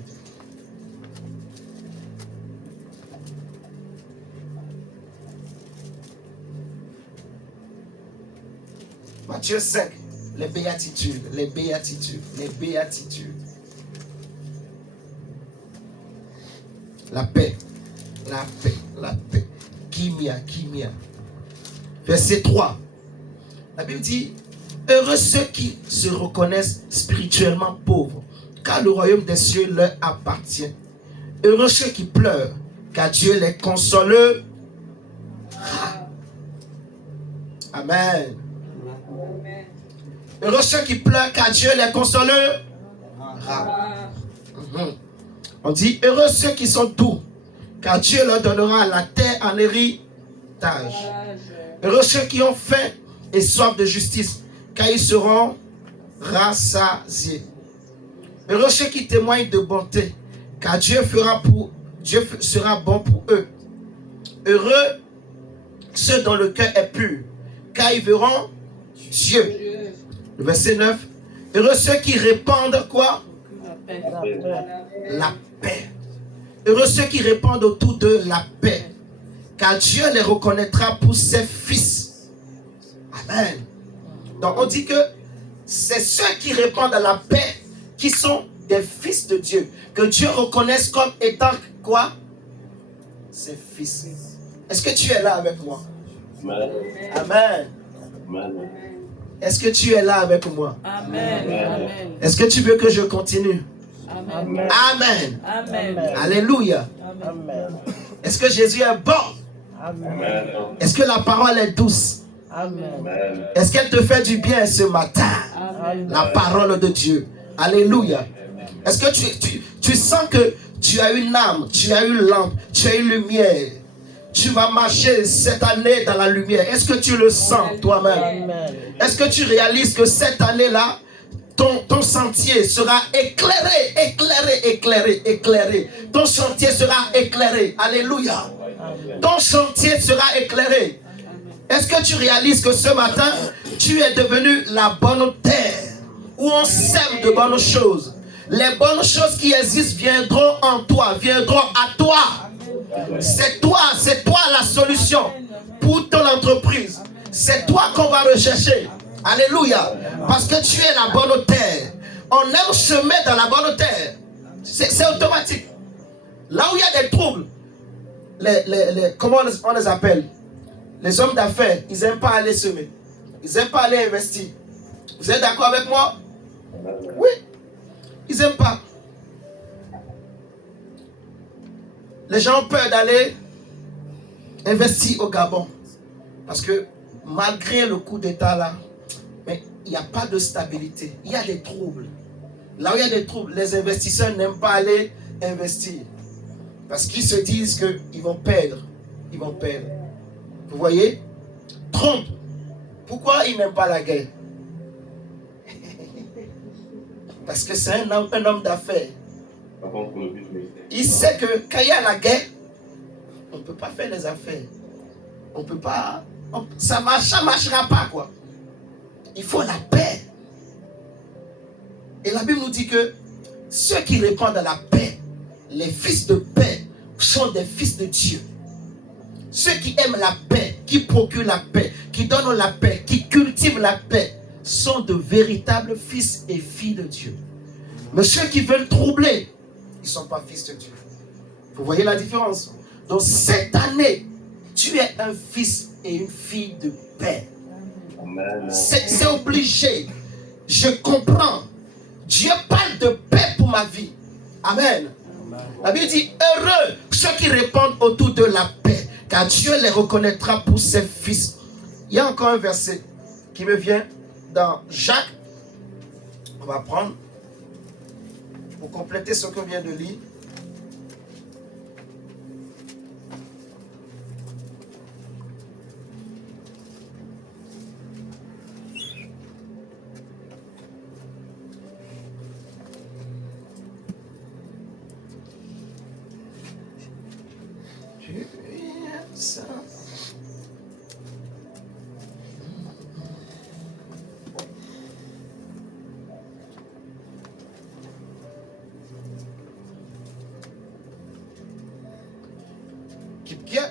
Matthieu 5, les béatitudes, les béatitudes, les béatitudes. La paix, la paix, la paix. Kimia, kimia. Verset 3. La Bible dit, heureux ceux qui se reconnaissent spirituellement pauvres, car le royaume des cieux leur appartient. Heureux ceux qui pleurent, car Dieu les consolera. Amen. Heureux ceux qui pleurent, car Dieu les consolera. On dit, heureux ceux qui sont doux, car Dieu leur donnera la terre en héritage. Heureux ceux qui ont faim et soif de justice, car ils seront rassasiés. Heureux ceux qui témoignent de bonté, car Dieu sera bon pour eux. Heureux ceux dont le cœur est pur, car ils verront Dieu. Le verset 9. Heureux ceux qui répandent quoi? La paix. La paix. Heureux ceux qui répandent autour de la paix, car Dieu les reconnaîtra pour ses fils. Amen. Donc on dit que c'est ceux qui répandent à la paix qui sont des fils de Dieu, que Dieu reconnaisse comme étant quoi? Ses fils. Est-ce que tu es là avec moi? Amen. Amen. Amen. Est-ce que tu es là avec moi? Amen. Amen. Est-ce que tu veux que je continue? Amen. Amen. Amen. Alléluia. Amen. Est-ce que Jésus est bon? Amen. Est-ce que la parole est douce? Amen. Est-ce qu'elle te fait du bien ce matin? Amen. La parole de Dieu. Alléluia. Est-ce que tu sens que tu as une âme, tu as une lampe, tu as une lumière? Tu vas marcher cette année dans la lumière. Est-ce que tu le sens toi-même? Est-ce que tu réalises que cette année-là, ton sentier sera éclairé, éclairé, éclairé, éclairé. Ton sentier sera éclairé. Alléluia. Ton sentier sera éclairé. Est-ce que tu réalises que ce matin, tu es devenu la bonne terre où on sème de bonnes choses? Les bonnes choses qui existent viendront en toi, viendront à toi. C'est toi la solution pour ton entreprise. C'est toi qu'on va rechercher. Alléluia. Parce que tu es la bonne terre. On aime semer dans la bonne terre. C'est automatique. Là où il y a des troubles, comment on les appelle? Les hommes d'affaires, ils n'aiment pas aller semer. Ils n'aiment pas aller investir. Vous êtes d'accord avec moi? Oui. Ils n'aiment pas. Les gens ont peur d'aller investir au Gabon. Parce que malgré le coup d'État là, mais il n'y a pas de stabilité. Il y a des troubles. Là où il y a des troubles, les investisseurs n'aiment pas aller investir. Parce qu'ils se disent qu'ils vont perdre. Ils vont perdre. Vous voyez? Trump, pourquoi il n'aime pas la guerre? Parce que c'est un homme d'affaires. Il sait que quand il y a la guerre, on ne peut pas faire les affaires. On ne peut pas... ça ne marchera pas, quoi. Il faut la paix. Et la Bible nous dit que ceux qui répandent à la paix, les fils de paix, sont des fils de Dieu. Ceux qui aiment la paix, qui procurent la paix, qui donnent la paix, qui cultivent la paix, sont de véritables fils et filles de Dieu. Mais ceux qui veulent troubler, ils ne sont pas fils de Dieu. Vous voyez la différence? Donc cette année, tu es un fils et une fille de paix. C'est obligé. Je comprends. Dieu parle de paix pour ma vie. Amen. La Bible dit, heureux ceux qui répondent autour de la paix, car Dieu les reconnaîtra pour ses fils. Il y a encore un verset qui me vient dans Jacques. On va prendre pour compléter ce qu'on vient de lire.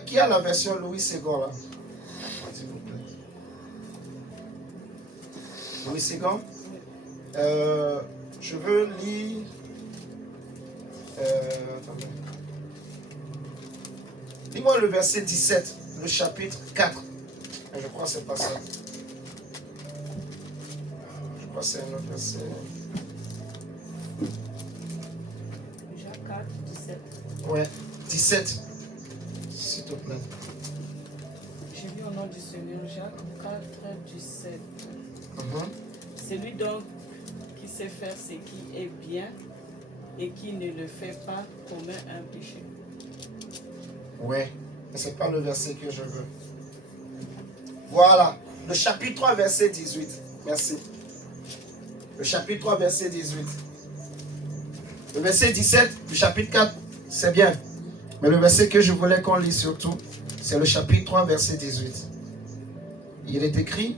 Qui a la version Louis II là? S'il vous plaît. Louis II. Je veux lire. Attendez. Lis-moi le verset 17, le chapitre 4. Je crois que c'est pas ça. Je crois que c'est un autre verset. Jacques 4, 17. Ouais, 17. S'il te plaît. J'ai lu au nom du Seigneur Jacques 4, 17. Celui donc qui sait faire ce qui est bien et qui ne le fait pas commet un péché. Ouais, mais ce n'est pas le verset que je veux. Voilà, le chapitre 3, verset 18. Merci. Le chapitre 3, verset 18. Le verset 17 du chapitre 4, c'est bien. Mais le verset que je voulais qu'on lise surtout, c'est le chapitre 3, verset 18. Il est écrit,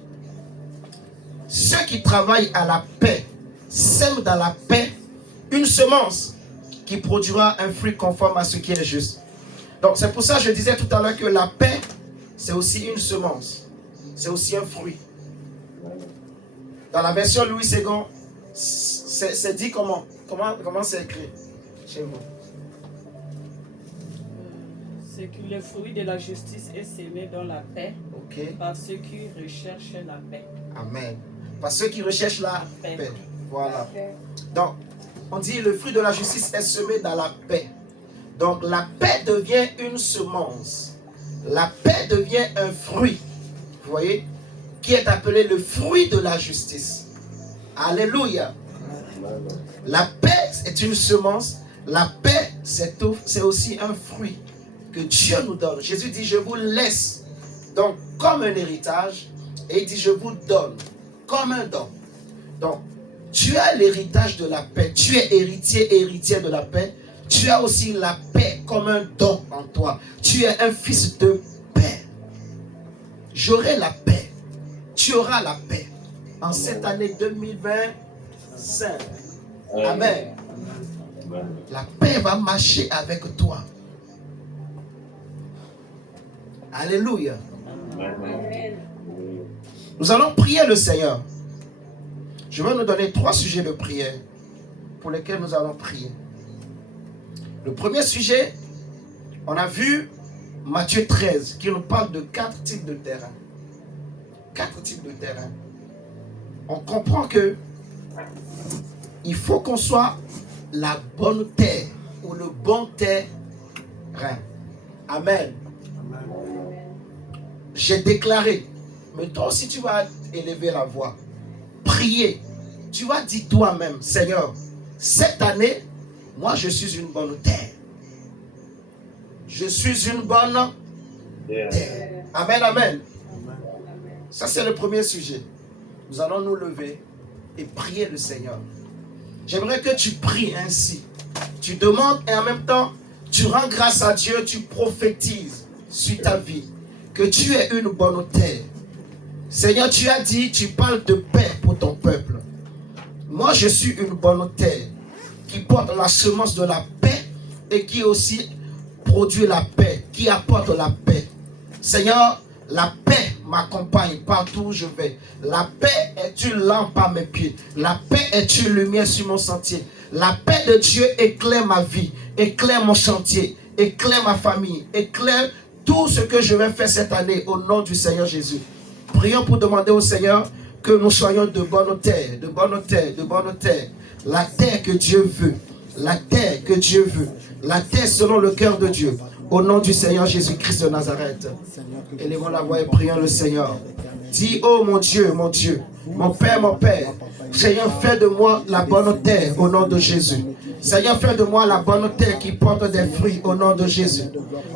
ceux qui travaillent à la paix sèment dans la paix une semence qui produira un fruit conforme à ce qui est juste. Donc c'est pour ça que je disais tout à l'heure que la paix, c'est aussi une semence. C'est aussi un fruit. Dans la version Louis II, c'est dit comment? Comment c'est écrit chez vous? C'est que le fruit de la justice est semé dans la paix par ceux qui recherchent la paix. Amen. Par ceux qui recherchent la paix. Voilà. Donc, on dit le fruit de la justice est semé dans la paix. Donc, la paix devient une semence. La paix devient un fruit. Vous voyez? Qui est appelé le fruit de la justice. Alléluia. La paix est une semence. La paix, c'est aussi un fruit que Dieu nous donne. Jésus dit, je vous laisse donc comme un héritage. Et il dit, je vous donne comme un don. Donc, tu as l'héritage de la paix. Tu es héritier de la paix. Tu as aussi la paix comme un don en toi. Tu es un fils de paix. J'aurai la paix. Tu auras la paix. En cette année 2025. Amen. La paix va marcher avec toi. Alléluia. Amen. Nous allons prier le Seigneur. Je vais nous donner 3 sujets de prière pour lesquels nous allons prier. Le premier sujet, on a vu Matthieu 13 qui nous parle de 4 types de terrain. 4 types de terrain. On comprend que il faut qu'on soit la bonne terre ou le bon terrain. Amen. J'ai déclaré, mais toi aussi tu vas élever la voix, prier. Tu vas dire toi-même, Seigneur, cette année, moi je suis une bonne terre. Je suis une bonne terre. Amen, amen. Ça c'est le premier sujet. Nous allons nous lever et prier le Seigneur. J'aimerais que tu pries ainsi. Tu demandes et en même temps, tu rends grâce à Dieu, tu prophétises sur ta vie que tu es une bonne terre. Seigneur, tu as dit, tu parles de paix pour ton peuple. Moi, je suis une bonne terre qui porte la semence de la paix et qui aussi produit la paix, qui apporte la paix. Seigneur, la paix m'accompagne partout où je vais. La paix est une lampe à mes pieds. La paix est une lumière sur mon sentier. La paix de Dieu éclaire ma vie, éclaire mon chantier, éclaire ma famille, éclaire tout ce que je vais faire cette année au nom du Seigneur Jésus. Prions pour demander au Seigneur que nous soyons de bonne terre, de bonne terre, de bonne terre. La terre que Dieu veut, la terre que Dieu veut, la terre selon le cœur de Dieu. Au nom du Seigneur Jésus-Christ de Nazareth. Élevons la voix et prions le Seigneur. Dis, oh mon Dieu, mon Père, Seigneur, fais de moi la bonne terre au nom de Jésus. Seigneur, fais de moi la bonne terre qui porte des fruits au nom de Jésus.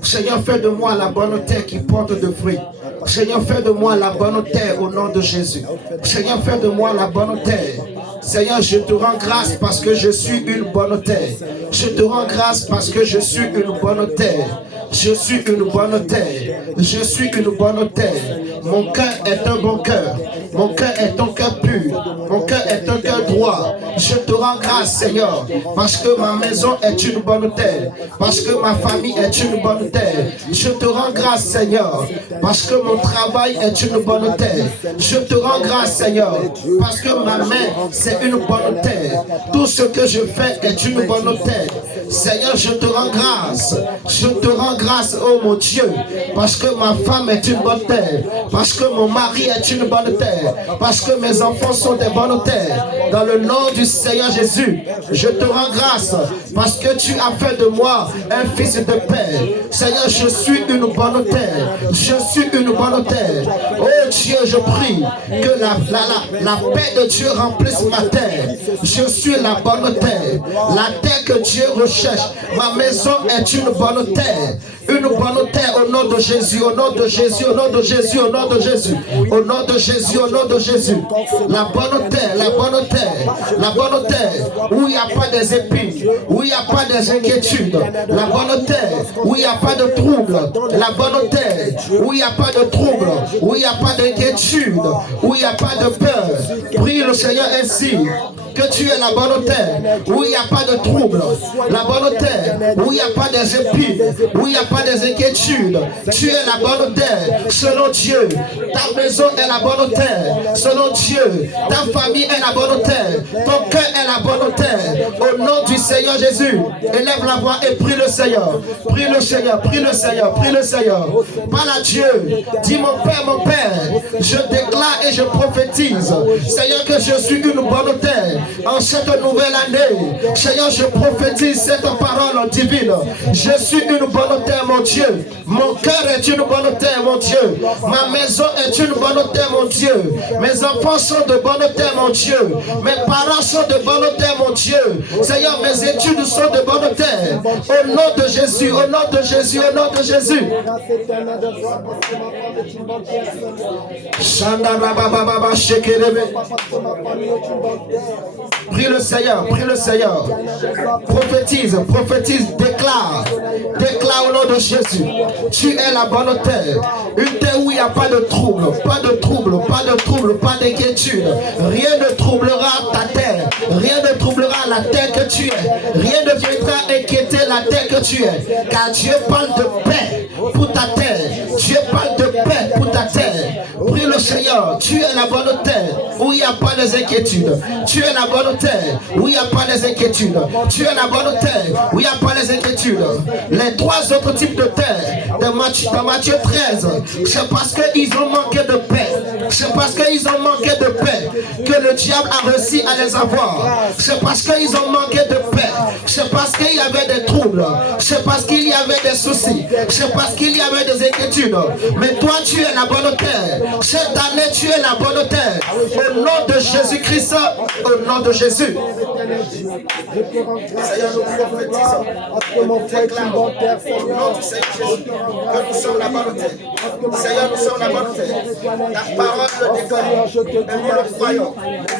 Seigneur, fais de moi la bonne terre qui porte des fruits. Seigneur, fais de moi la bonne terre au nom de Jésus. Seigneur, fais de moi la bonne terre. Seigneur, je te rends grâce parce que je suis une bonne terre. Je te rends grâce parce que je suis une bonne terre. Je suis une bonne terre. Je suis une bonne terre. Mon cœur est un bon cœur. Mon cœur est un cœur pur. Mon cœur est un cœur droit. Je te rends grâce, Seigneur, parce que ma maison est une bonne terre. Parce que ma famille est une bonne terre. Je te rends grâce, Seigneur, parce que mon travail est une bonne terre. Je te rends grâce, Seigneur, parce que ma main, c'est une bonne terre. Tout ce que je fais est une bonne terre. Seigneur, je te rends grâce. Je te rends grâce, oh mon Dieu, parce que ma femme est une bonne terre. Parce que mon mari est une bonne terre. Parce que mes enfants sont des bonnes terres. Dans le nom du Seigneur Jésus, je te rends grâce parce que tu as fait de moi un fils de père. Seigneur, je suis une bonne terre. Je suis une bonne terre. Oh Dieu, je prie que la paix de Dieu remplisse ma terre. Je suis la bonne terre. La terre que Dieu recherche. Ma maison est une bonne terre. Une bonne terre au nom de Jésus, au nom de Jésus, au nom de Jésus, au nom de Jésus, au nom de Jésus, au nom de Jésus. La bonne terre, la bonne terre, la bonne terre, où il n'y a pas des épines, où il n'y a pas des inquiétudes. La bonne terre, où il n'y a pas de trouble. La bonne terre, où il n'y a pas de trouble, où il n'y a pas d'inquiétude, où il n'y a pas de peur. Prie le Seigneur ainsi. Que tu es la bonne terre, où il n'y a pas de trouble. La bonne terre, où il n'y a pas des épines, où il n'y a pas des inquiétudes. Tu es la bonne terre, selon Dieu. Ta maison est la bonne terre, selon Dieu. Ta famille est la bonne terre. Ton cœur est la bonne terre. Au nom du Seigneur Jésus, élève la voix et prie le Seigneur. Prie le Seigneur, prie le Seigneur, prie le Seigneur. Parle à Dieu. Dis mon Père, je déclare et je prophétise, Seigneur, que je suis une bonne terre. En cette nouvelle année, Seigneur, je prophétise cette parole divine. Je suis une bonne terre, mon Dieu. Mon cœur est une bonne terre, mon Dieu. Ma maison est une bonne terre, mon Dieu. Mes enfants sont de bonne terre, mon Dieu. Mes parents sont de bonne terre, mon Dieu. Seigneur, mes études sont de bonne terre. Au nom de Jésus, au nom de Jésus, au nom de Jésus. Prie le Seigneur, prie le Seigneur. Prophétise, prophétise, déclare. Déclare au nom de Jésus. Tu es la bonne terre. Une terre où il n'y a pas de trouble, pas de trouble, pas de trouble, pas d'inquiétude. Rien ne troublera ta terre. Rien ne troublera la terre que tu es. Rien ne viendra inquiéter la terre que tu es. Car Dieu parle de paix pour ta terre. Dieu parle de paix pour ta terre. Prie le Seigneur. Tu es la bonne terre où il n'y a pas des inquiétudes. Tu es la bonne terre où il n'y a pas des inquiétudes. Tu es la bonne terre où il n'y a pas des inquiétudes. Les trois autres types de terre dans Matthieu 13, c'est parce qu'ils ont manqué de paix. C'est parce qu'ils ont manqué de paix que le diable a réussi à les avoir. C'est parce qu'ils ont manqué de paix. C'est parce qu'il y avait des troubles. C'est parce qu'il y avait des soucis. C'est parce qu'il y avait des inquiétudes. Mais toi, tu es la bonne terre. Cette année, tu es la bonne terre. Au nom de Jésus-Christ, au nom de Jésus. Seigneur, nous prophétisons. Déclarons au nom du Seigneur Jésus que nous sommes la bonne terre. Seigneur, nous sommes la bonne terre. Ta parole le déclare. Et nous le croyons.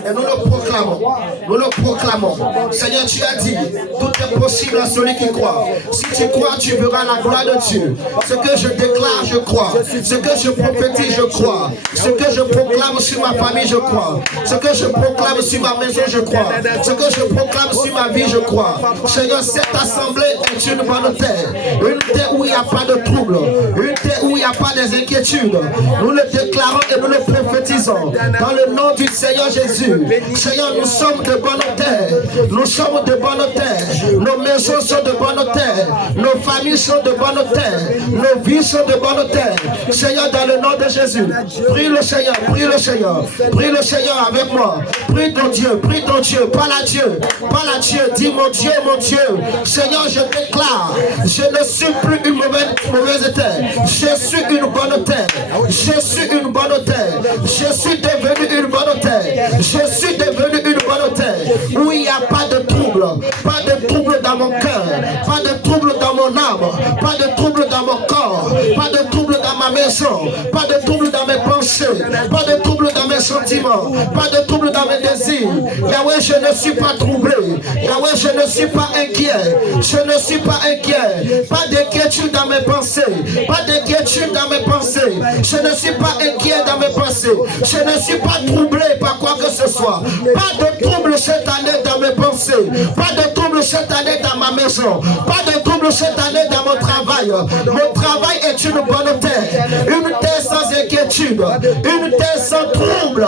Et nous le proclamons. Nous le proclamons. Seigneur, tu as dit, tout est possible à celui qui croit. Si tu crois, tu verras la gloire de Dieu. Ce que je déclare, je crois. Ce que je prophétise, je crois. Ce que je proclame sur ma famille, je crois. Ce que je proclame sur ma maison, je crois. Ce que je proclame sur ma vie, je crois. Seigneur, cette assemblée est une bonne terre. Une terre où il n'y a pas de trouble. Une terre terre où il n'y a pas d'inquiétude. Nous le déclarons et nous le prophétisons. Dans le nom du Seigneur Jésus. Seigneur, nous sommes de bonne terre. Nous sommes de bonne terre. Nos maisons sont de bonne terre. Nos familles sont de bonne terre. Nos vies sont de bonne terre. Seigneur, dans le nom de Jésus. Prie le Seigneur, prie le Seigneur. Prie le Seigneur avec moi. Prie ton Dieu, prie ton Dieu. Parle à Dieu. Parle à Dieu. Dis mon Dieu, mon Dieu. Seigneur, je déclare, je ne suis plus une mauvaise terre. Je suis une bonne terre. Je suis une bonne terre. Je suis devenu une bonne terre. Je suis devenu une bonne terre. Où il n'y a pas de trouble. Pas de trouble dans mon cœur. Pas de trouble dans mon âme. Pas de trouble dans mon corps. Pas de trouble dans ma maison. Pas de trouble dans mes pensées. Pas de trouble dans mes sentiments. Pas de trouble dans mes désirs. Yahweh, je ne suis pas troublé. Yahweh, je ne suis pas inquiet. Je ne suis pas inquiet. Pas d'inquiétude dans mes pensées. Pas d'inquiétude dans mes pensées. Je ne suis pas inquiet dans mes pensées. Je ne suis pas troublé par quoi que ce soit. Pas de trouble cette année dans mes pensées. Pas de trouble cette année dans ma maison. Pas de trouble cette année dans mon travail. Mon travail est une bonne terre. Une terre sans inquiétude. Une terre sans trouble.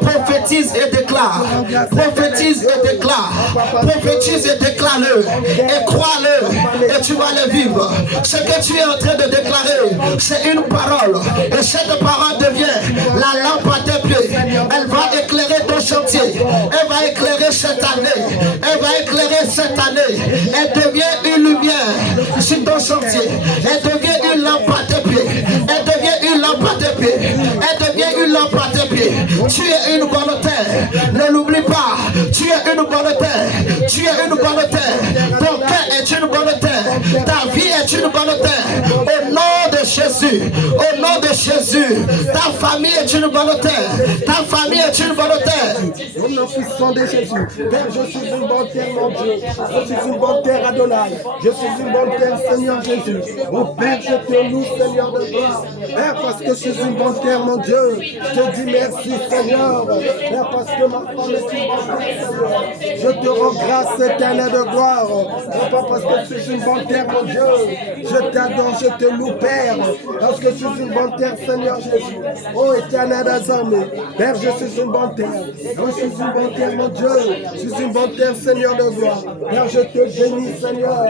Prophétise et déclare. Prophétise et déclare. Prophétise et déclare-le. Et crois-le. Et tu vas le vivre. Ce que tu es en train de déclarer, c'est une parole. Et cette parole devient la lampe à tes pieds. Elle va éclairer ton chantier. Elle va éclairer cette année. Elle va éclairer cette année. Elle devient une lumière sur ton chantier. Elle devient une lampe à tes pieds. Elle devient une lampe à tes pieds. Elle devient une lampe à tes pieds. Tu es une bonne terre. Ne l'oublie pas. Tu es une bonne terre. Tu es une bonne terre. Ton cœur est une bonne terre. Ta vie est une bonne terre. Au nom de Jésus. Au nom de Jésus. Ta famille est une bonne terre. Ta famille est une bonne terre. Au nom puissant de Jésus. Père, je suis une bonne terre, mon Dieu. Je suis une bonne terre, Adonai. Je suis une bonne terre, Seigneur Jésus. Oh Père, je te loue, Seigneur de gloire. Père, parce que je suis une bonne terre, mon Dieu. Je te dis merci, Seigneur. Père, parce que ma femme est une bonne terre, Seigneur. Je te rends grâce, éternelle de gloire. Père, parce que je suis une bonne terre, mon Dieu. Je t'adore, je te loue, Père. Parce que je suis une bonne terre, Seigneur Jésus. Oh éternel des armées. Père, je suis une bonne terre. Je suis une bonne terre, mon Dieu. Je suis une bonne terre, Seigneur de gloire. Père, je te bénis, Seigneur.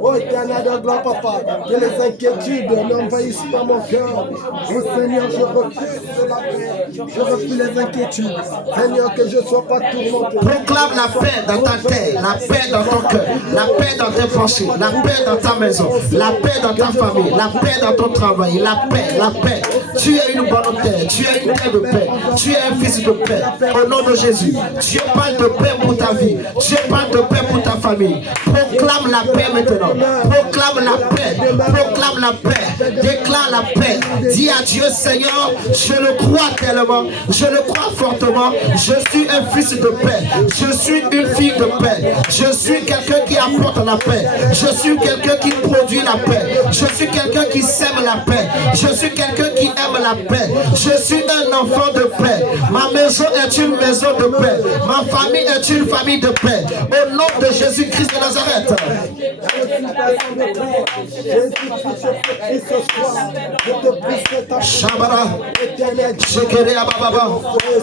Oh éternel de gloire, papa. Que les inquiétudes n'envahissent pas mon cœur. Oh Seigneur, je refuse la paix. Je refuse les inquiétudes. Seigneur, que je ne sois pas tourmenté. Proclame la paix dans ta terre, la paix dans ton cœur, la paix dans tes pensées, la paix dans ta maison, la paix dans ta famille, la paix dans ton travail, la paix, la paix. Tu es une bonne terre, tu es une terre de paix, tu es un fils de paix. Au nom de Jésus, Dieu parle de paix pour ta vie, Dieu parle de paix pour ta famille. Proclame la paix maintenant, proclame la paix, proclame la paix, déclare la paix. Dis à Dieu, Seigneur, je le crois tellement, je le crois fortement, je suis un fils de paix, je suis une fille de paix, je suis quelqu'un qui apporte la paix, je suis quelqu'un qui produit la paix, je suis quelqu'un qui sème la paix, je suis quelqu'un qui aime la paix, je suis un enfant de paix, ma maison est une maison de paix, ma famille est une famille de paix, au nom de Jésus-Christ de Nazareth. Shabara, Shekere Ababa,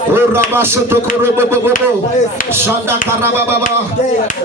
Urabas Tokorobobobo, Shanda Karababa,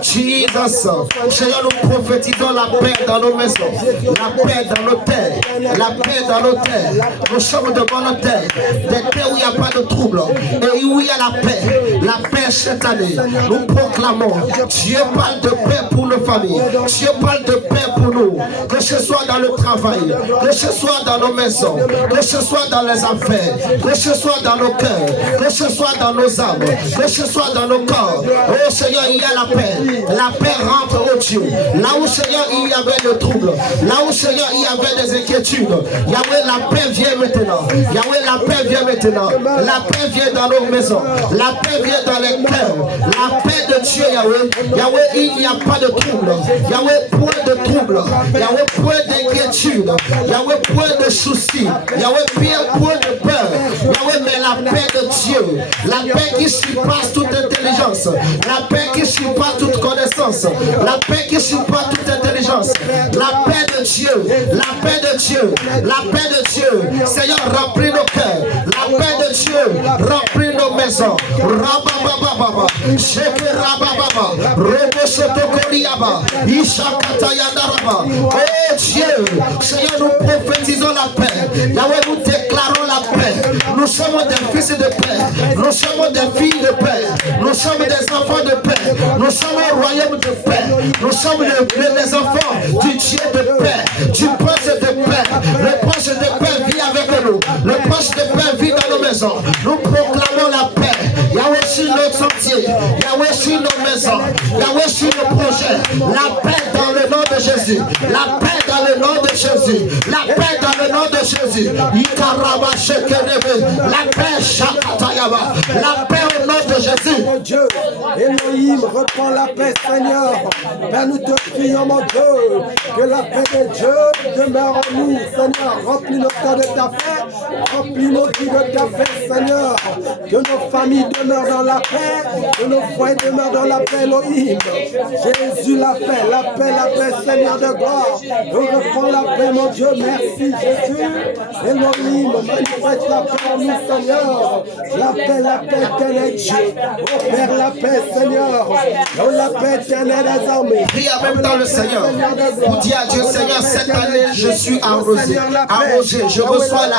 Jesus. Seigneur, nous prophétisons la paix dans nos maisons, la paix dans nos terres, la paix dans nos terres. Nous sommes de bonnes terres, des terres où il n'y a pas de trouble et où il y a la paix cette année. Nous proclamons, Dieu parle de paix pour nos familles, Dieu parle de paix pour nous, que ce soit dans le travail, que ce soit dans nos maisons, que ce soit dans les affaires, que ce soit dans nos cœurs, que ce soit dans nos âmes, que ce soit dans nos corps. Oh Seigneur, il y a la paix rentre au Dieu. Là où Seigneur il y avait le trouble, là où Seigneur il y avait des inquiétudes, Yahweh, la paix vient maintenant. Yahweh, la paix vient maintenant. La paix vient dans nos maisons, la paix vient dans les cœurs, la paix de Dieu, Yahweh. Yahweh, il n'y a pas de trouble. Yahweh, point de trouble. Yahweh, point d'inquiétude. Yahweh, point de soucis. Yahweh, point de peur. Yahweh, mais la paix de Dieu, la paix qui surpasse toute intelligence. intelligence, la paix qui surpasse toute connaissance, la paix qui surpasse toute intelligence, la paix de Dieu, la paix de Dieu, la paix de Dieu. Seigneur, remplis nos cœurs, la paix de Dieu, remplis nos maisons. Rabababa, Sheke Rabababa, Robo Sotokoriaba, Ishakatayandaraba. Oh Dieu, Seigneur, nous prophétisons la paix. Yahweh, nous déclarons la paix. Nous sommes des fils de paix. Nous sommes des filles de paix. Nous sommes des enfants de paix. Nous sommes un royaume de paix. Nous sommes les enfants du Dieu de paix, du prince de paix. Le prince de paix vit avec nous. Le prince de paix vit dans nos maisons. Nous proclamons la paix. Yahweh sur notre sentier. Yahweh sur nos maisons. Yahweh sur nos projets. La paix dans le nom de Jésus. La paix dans le nom de Jésus. La paix dans le nom de Jésus. La paix, Shakatayaba. La paix au nom de Jésus. Mon Dieu, Elohim, reprends la paix, Seigneur. Père, nous te prions, mon Dieu, que la paix de Dieu demeure en nous, Seigneur. Remplis nos cœurs de ta paix, remplis nos vies de ta paix, Seigneur. Que nos familles demeurent dans la paix, que nos foyers demeurent dans la paix, Elohim. Jésus, la paix, Seigneur de gloire. Nous reprends la paix, mon Dieu, merci, Jésus. Elohim, manifeste la paix en nous, Seigneur. La paix, éternelle Dieu. Oh Père, la paix, Seigneur. Oh, la paix éternelle des armées. Prie en même temps le Seigneur. Vous dites à Dieu, Seigneur, cette année, je suis arrosé. Arrosé, je reçois la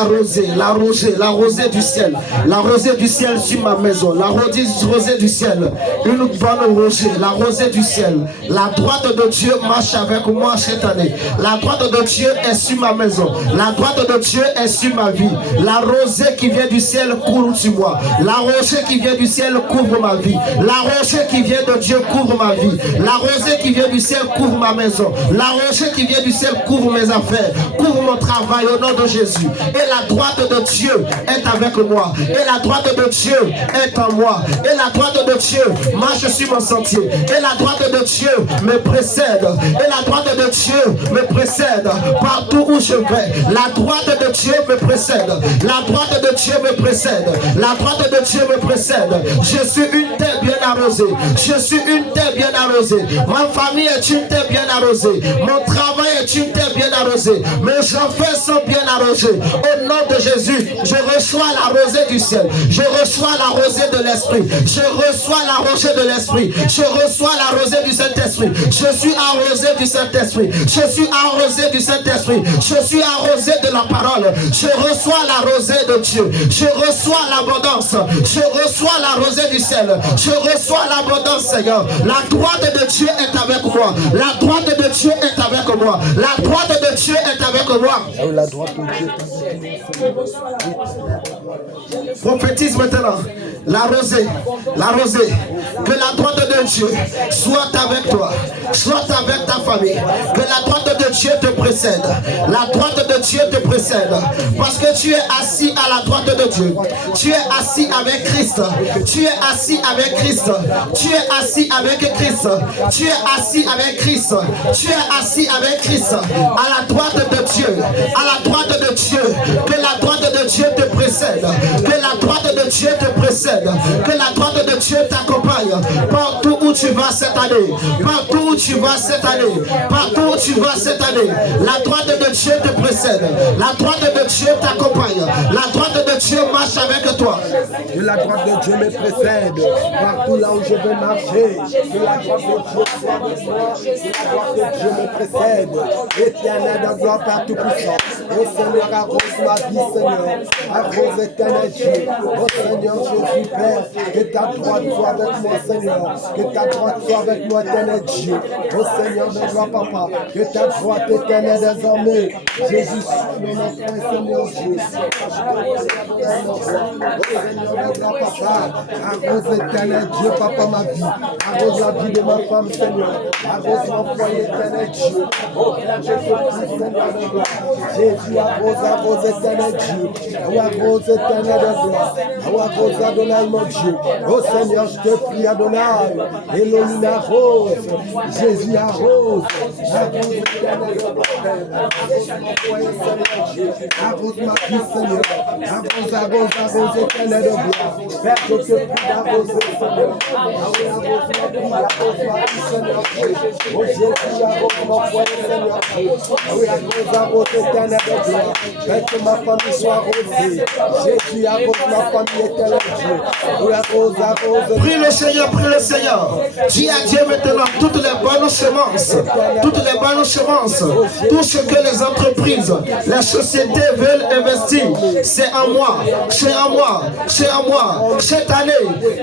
rosée du ciel. La rosée du ciel sur ma maison. La rosée du ciel. Une bonne rosée. La rosée du ciel. La droite de Dieu marche avec moi cette année. La droite de Dieu est sur ma maison. La droite de Dieu est sur ma vie. La rosée qui vient du ciel couvre sur moi. La rosée qui vient du ciel couvre ma vie. La rosée qui vient de Dieu couvre ma vie. La rosée qui vient du ciel couvre ma maison. La rosée qui vient du ciel couvre mes affaires. Couvre mon travail au nom de Jésus. Et la droite de Dieu est avec moi. Et la droite de Dieu est en moi. Et la droite de Dieu marche sur mon sentier. Et la droite de Dieu me précède. Et la droite de Dieu me précède partout où je vais. La droite de Dieu me précède. La droite de Dieu me précède. La droite de Dieu me précède. Je suis une terre bien arrosée. Je suis une terre bien arrosée. Ma famille est une terre bien arrosée. Mon travail est une terre bien arrosée. Mes enfants sont bien arrosés. Au nom de Jésus, je reçois la rosée du ciel. Je reçois la rosée de l'esprit. Je reçois la rosée de l'esprit. Je reçois la rosée du Saint-Esprit. Je suis arrosé du Saint-Esprit. Je suis arrosé du Saint-Esprit. Je suis arrosé de la parole. Je reçois la rosée de Dieu. Je reçois l'abondance. Je reçois la rosée du ciel. Je reçois l'abondance, Seigneur. La droite de Dieu est avec moi. La droite de Dieu est avec moi. La droite de Dieu est avec moi. La droite de Dieu Prophétise maintenant. La rosée. La rosée. Que la droite de Dieu soit avec toi. Soit avec ta famille. Que la droite de Dieu te précède. La droite de Dieu te précède. Parce que tu es assis à la droite de Dieu. Tu es assis avec Christ. Tu es assis avec Christ. Tu es assis avec Christ. Tu es assis avec Christ. Tu es assis avec Christ. À la droite de Dieu. À la droite de Dieu. Que la droite de Dieu te précède. Que la droite de Dieu te précède. Que la droite de Dieu t'accompagne. Partout où tu vas cette année. Partout où tu vas cette année. Partout où tu vas cette année. La droite de Dieu te précède. La droite de Dieu t'accompagne. La droite de Dieu marche avec toi. Que la droite de Dieu me précède. Partout là où je vais marcher. Que la droite de Dieu soit avec moi. Que la droite de Dieu me précède. Éternel de gloire par tout puissant. Oh Seigneur, arrose ma vie, Seigneur. Arrose éternel Dieu. Oh Seigneur Jésus, Père. Que ta droite soit avec moi, Seigneur. Que ta droite soit avec moi, éternel Dieu. Oh Seigneur de gloire, Papa. Que ta droite éternelle désormais. Jésus, soit mon frère, Seigneur Dieu. Oh Seigneur de gloire, Papa. Arrose éternel Dieu, Papa, ma vie. Arrose la vie de ma femme, Seigneur. Arrose mon foyer, éternel Dieu. Oh Père, je te prie, Seigneur de gloire. Jésus arrose éternel Dieu. Arrose éternel de gloire. Arrose Adonai mon Dieu. Oh Seigneur, je te prie Adonai. Elohim arrose. Jésus arrose. Arrose éternel de gloire. Arrose ma vie Seigneur. Arrose éternel de gloire. Père, je te prie d'arroser Seigneur. Arrose ma vie Seigneur. Oh Jésus arrose mon foyer Seigneur. Arrose éternel de gloire. Fais que ma famille soit arrosée. Jésus arrose ma famille éternelle Dieu. Arrose. Prie le Seigneur, prie le Seigneur. Dis à Dieu maintenant toutes les bonnes semences. Toutes les bonnes semences. Tout ce que les entreprises, les sociétés veulent investir. C'est en moi. C'est en moi. C'est en moi. Cette année,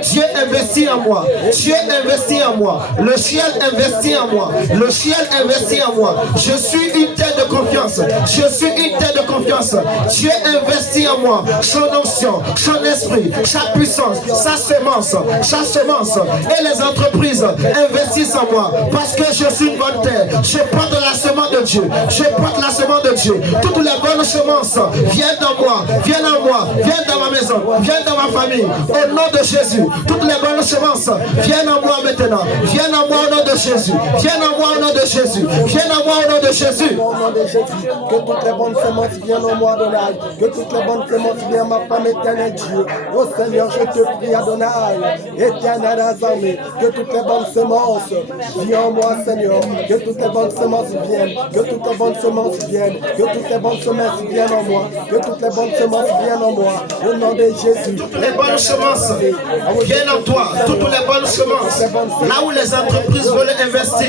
Dieu investit en moi. Dieu investit en moi. Le ciel investit en moi. Le ciel investit en moi. Je suis une tête de confiance. Je suis une tête de confiance. Dieu investit en moi. Son onction, son esprit, sa puissance, sa semence. Et les entreprises investissent en moi. Parce que je suis une bonne terre. Je porte la semence de Dieu. Je porte la semence de Dieu. Toutes les bonnes semences viennent dans moi. Viennent en moi. Viennent dans ma maison. Viennent dans ma famille. Au nom de Jésus. Toutes les bonnes semences viennent en moi maintenant. Viennent en moi au nom de Jésus. Viennent en moi au nom de Jésus. Viennent en moi au nom de Jésus. Au nom de Jésus, que toutes les bonnes semences viennent en moi, Adonai. Que toutes les bonnes semences viennent ma femme éternelle Dieu. Oh Seigneur, je te prie, Adonai, éternel des armées. Que toutes les bonnes semences viennent en moi, Seigneur. Que toutes les bonnes semences viennent. Que toutes les bonnes semences viennent. Que toutes les bonnes semences viennent en moi. Que toutes les bonnes semences viennent en moi. Au nom de Jésus. Les bonnes semences viennent en toi. Toutes les bonnes semences. Là où les entreprises veulent investir,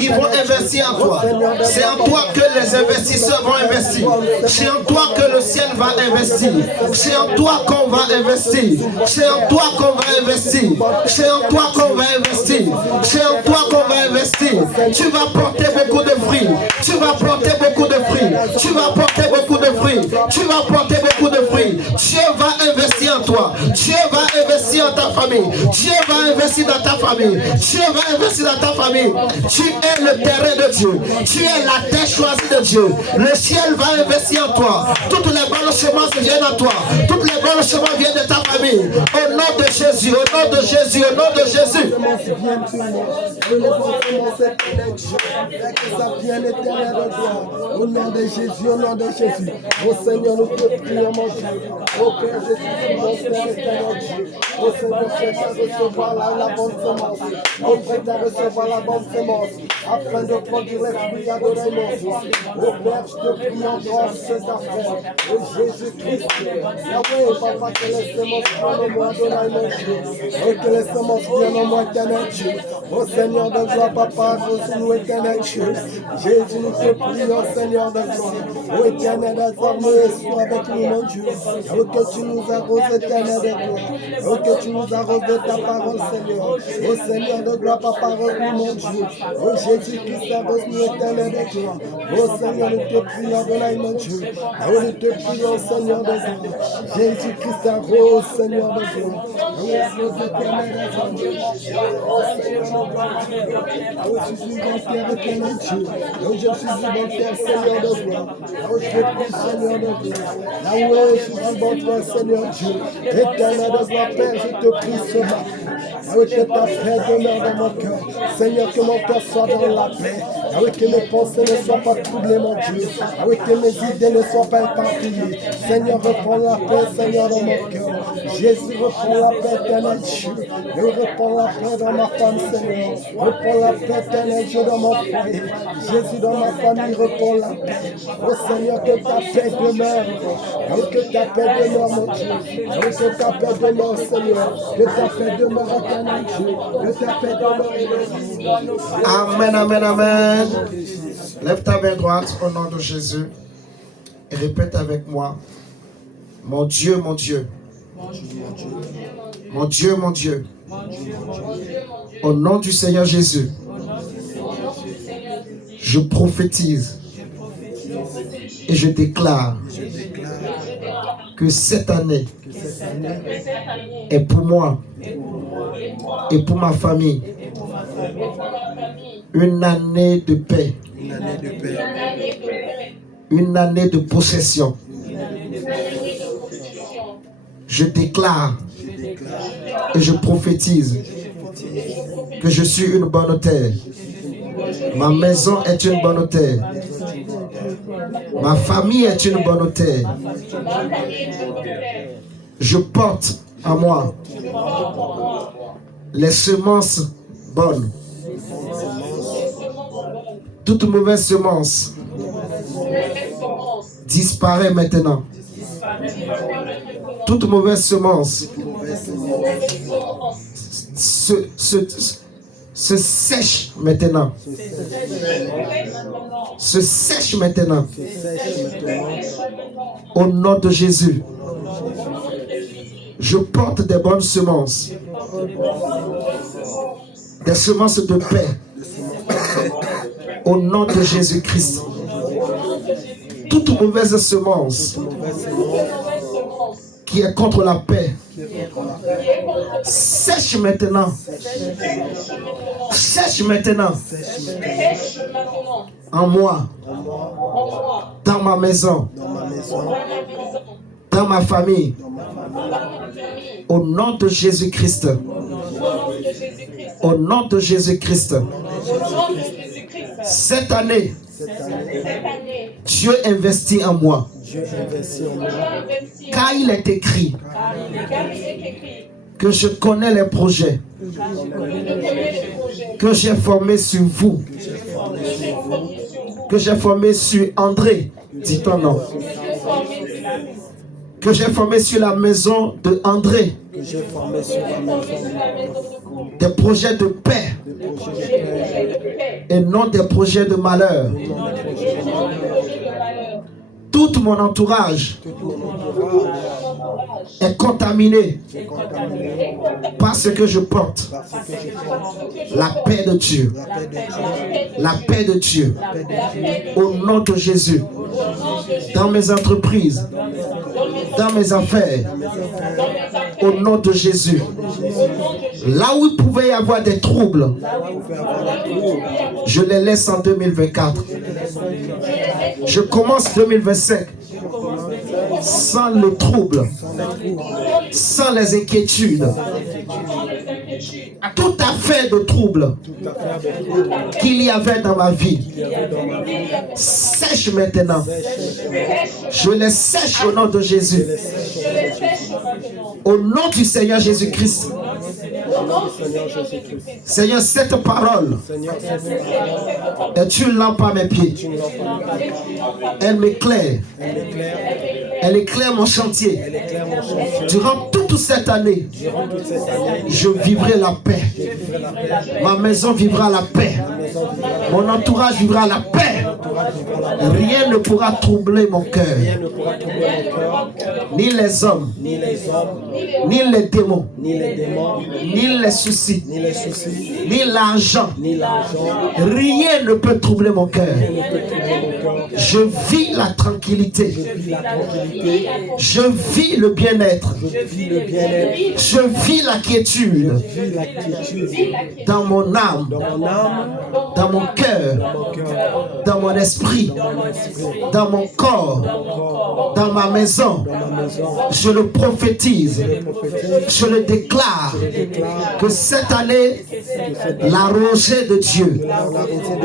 ils vont investir en toi. C'est en toi que les investisseurs vont investir. C'est en toi que le ciel va investir. C'est en toi qu'on va investir. C'est en toi qu'on va investir. C'est en toi qu'on va investir. C'est en toi qu'on va investir. Tu vas porter beaucoup de fruits. Tu vas porter beaucoup de fruits. Tu vas porter beaucoup de fruits. Tu vas porter beaucoup de fruits. Dieu va investir en toi. Dieu va investir en ta famille. Dieu va investir dans ta famille. Dieu va investir dans ta famille. Tu es le terrain de Dieu. Tu es la terre choisie de Dieu. Le ciel va investir en toi. Toutes les bonnes semences viennent en toi. Toutes les bonnes semences viennent de ta famille. Au nom de Jésus, au nom de Jésus, au nom de Jésus. Au nom de Jésus, au nom de Jésus. Au Seigneur, nous te prions, mon Dieu. Au Père Jésus, mon Père éternel Dieu. Au Seigneur, prête à recevoir la bonne semence. Au prête à recevoir la bonne semence. Afin de produire les fruits adorés, mon Dieu. Au Père, je te prie encore cette affaire. Au Jésus-Christ. Yahweh, Papa, que les semences viennent en moi, adonai, mon Dieu. Et que les semences viennent en moi, éternel Dieu. Au Seigneur de gloire, Papa, nous éternel Dieu. Jésus, nous te prions, Seigneur de gloire. Ô éternel des armées, sois avec nous, mon Dieu. Oh, que tu nous arroses, éternel de gloire. Oh, que tu nous arroses de ta parole, Seigneur. Oh Seigneur de gloire, par parole, mon Dieu. Oh Jésus-Christ, arrose-nous, éternel de gloire. Oh Seigneur, nous te prions, Adonai, mon Dieu. Oh, nous te prions, Seigneur de gloire. Jésus-Christ, arrose, Seigneur de gloire. Oh, arrose, éternel de gloire. Oh Seigneur de gloire. Oh, je suis une bonne terre, éternel Dieu. Oh, je suis une bonne terre, Seigneur de gloire. Oh, je te prie, Seigneur de gloire. Ah ouais, je suis une bonne terre, Seigneur Dieu. Éternel de gloire, Père, je te prie ce matin. Ah oui, que ta paix demeure dans mon cœur. Seigneur, que mon cœur soit dans la paix. Ah oui, que mes pensées ne soient pas troublées, mon Dieu. Ah oui, que mes idées ne soient pas éparpillées. Seigneur, reprends la paix, Seigneur, dans mon cœur. Jésus, reprends la paix, éternel Dieu. Et reprends la paix dans ma femme, Seigneur. Reprends la paix, éternel Dieu, dans mon foyer. Jésus, dans ma famille, reprends la paix. Oh Seigneur, que ta paix demeure. Oh, que ta paix demeure, mon Dieu. Oh, que ta paix demeure, Seigneur. Que ta paix demeure, éternel Dieu. Que ta paix demeure, Amen, amen, amen. Lève ta main droite au nom de Jésus et répète avec moi. Mon Dieu, mon Dieu. Mon Dieu, mon Dieu. Au nom du Seigneur Jésus, je prophétise et je déclare que cette année est pour moi et pour ma famille une année de paix, une année de possession. Je déclare et je prophétise que je suis une bonne terre. Ma maison est une bonne terre. Ma famille est une bonne terre. Je porte en moi les semences bonnes. Toute mauvaise semence disparaît maintenant. Toute mauvaise semence se sèche maintenant. Se sèche maintenant. Au nom de Jésus. Je porte des bonnes semences. Des semences de paix. Au nom de Jésus-Christ. Toute mauvaise semence qui est contre la paix sèche maintenant. Sèche maintenant. En moi. Dans ma maison. Dans ma famille. Au nom de Jésus-Christ. Au nom de Jésus-Christ. Cette année, Dieu investit en moi. Car il est écrit que je connais les projets que j'ai formés sur vous, que j'ai formés sur André, dis ton nom, que j'ai formé sur la maison de André, des projets de paix et non des projets de malheur. Tout mon entourage est contaminé par ce que je porte. La paix de Dieu. La paix de Dieu. Au nom de Jésus. Dans mes entreprises. Dans mes affaires. Au nom de Jésus. Là où il pouvait y avoir des troubles, je les laisse en 2024. Je commence 2025 sans le trouble, sans les inquiétudes. Tout affaire de trouble qu'il y avait dans ma vie sèche maintenant. Je les sèche au nom de Jésus. Au nom du Seigneur Jésus-Christ. Seigneur, cette parole est une lampe à mes pieds. Elle m'éclaire. Elle éclaire mon chantier. Durant toute cette année, je vivrai la paix. Ma maison vivra la paix. Mon entourage vivra la paix. Rien ne pourra troubler mon cœur. Ni les hommes, ni les démons, ni les soucis, ni l'argent. Rien ne peut troubler mon cœur. Je vis la tranquillité. Je vis le bien-être. Je vis la quiétude. Dans mon âme, dans mon cœur, dans mon esprit, dans mon corps, dans ma maison. Je le prophétise. Je le déclare que cette année, la rosée de Dieu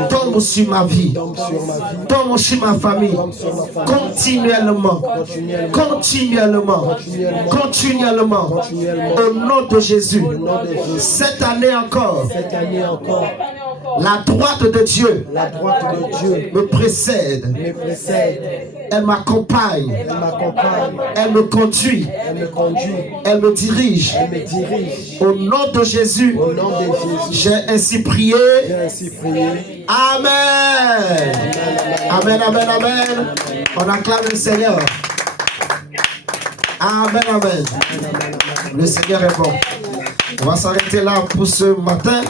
tombe sur ma vie, tombe sur ma famille, continuellement, continuellement, continuellement, au nom de Jésus. Cette année encore, la droite de Dieu me précède. Elle m'accompagne. Elle me conduit. Elle me dirige. Au nom de Jésus, j'ai ainsi prié. Amen. Amen, amen, amen. On acclame le Seigneur. Amen, amen. Le Seigneur est bon. On va s'arrêter là pour ce matin.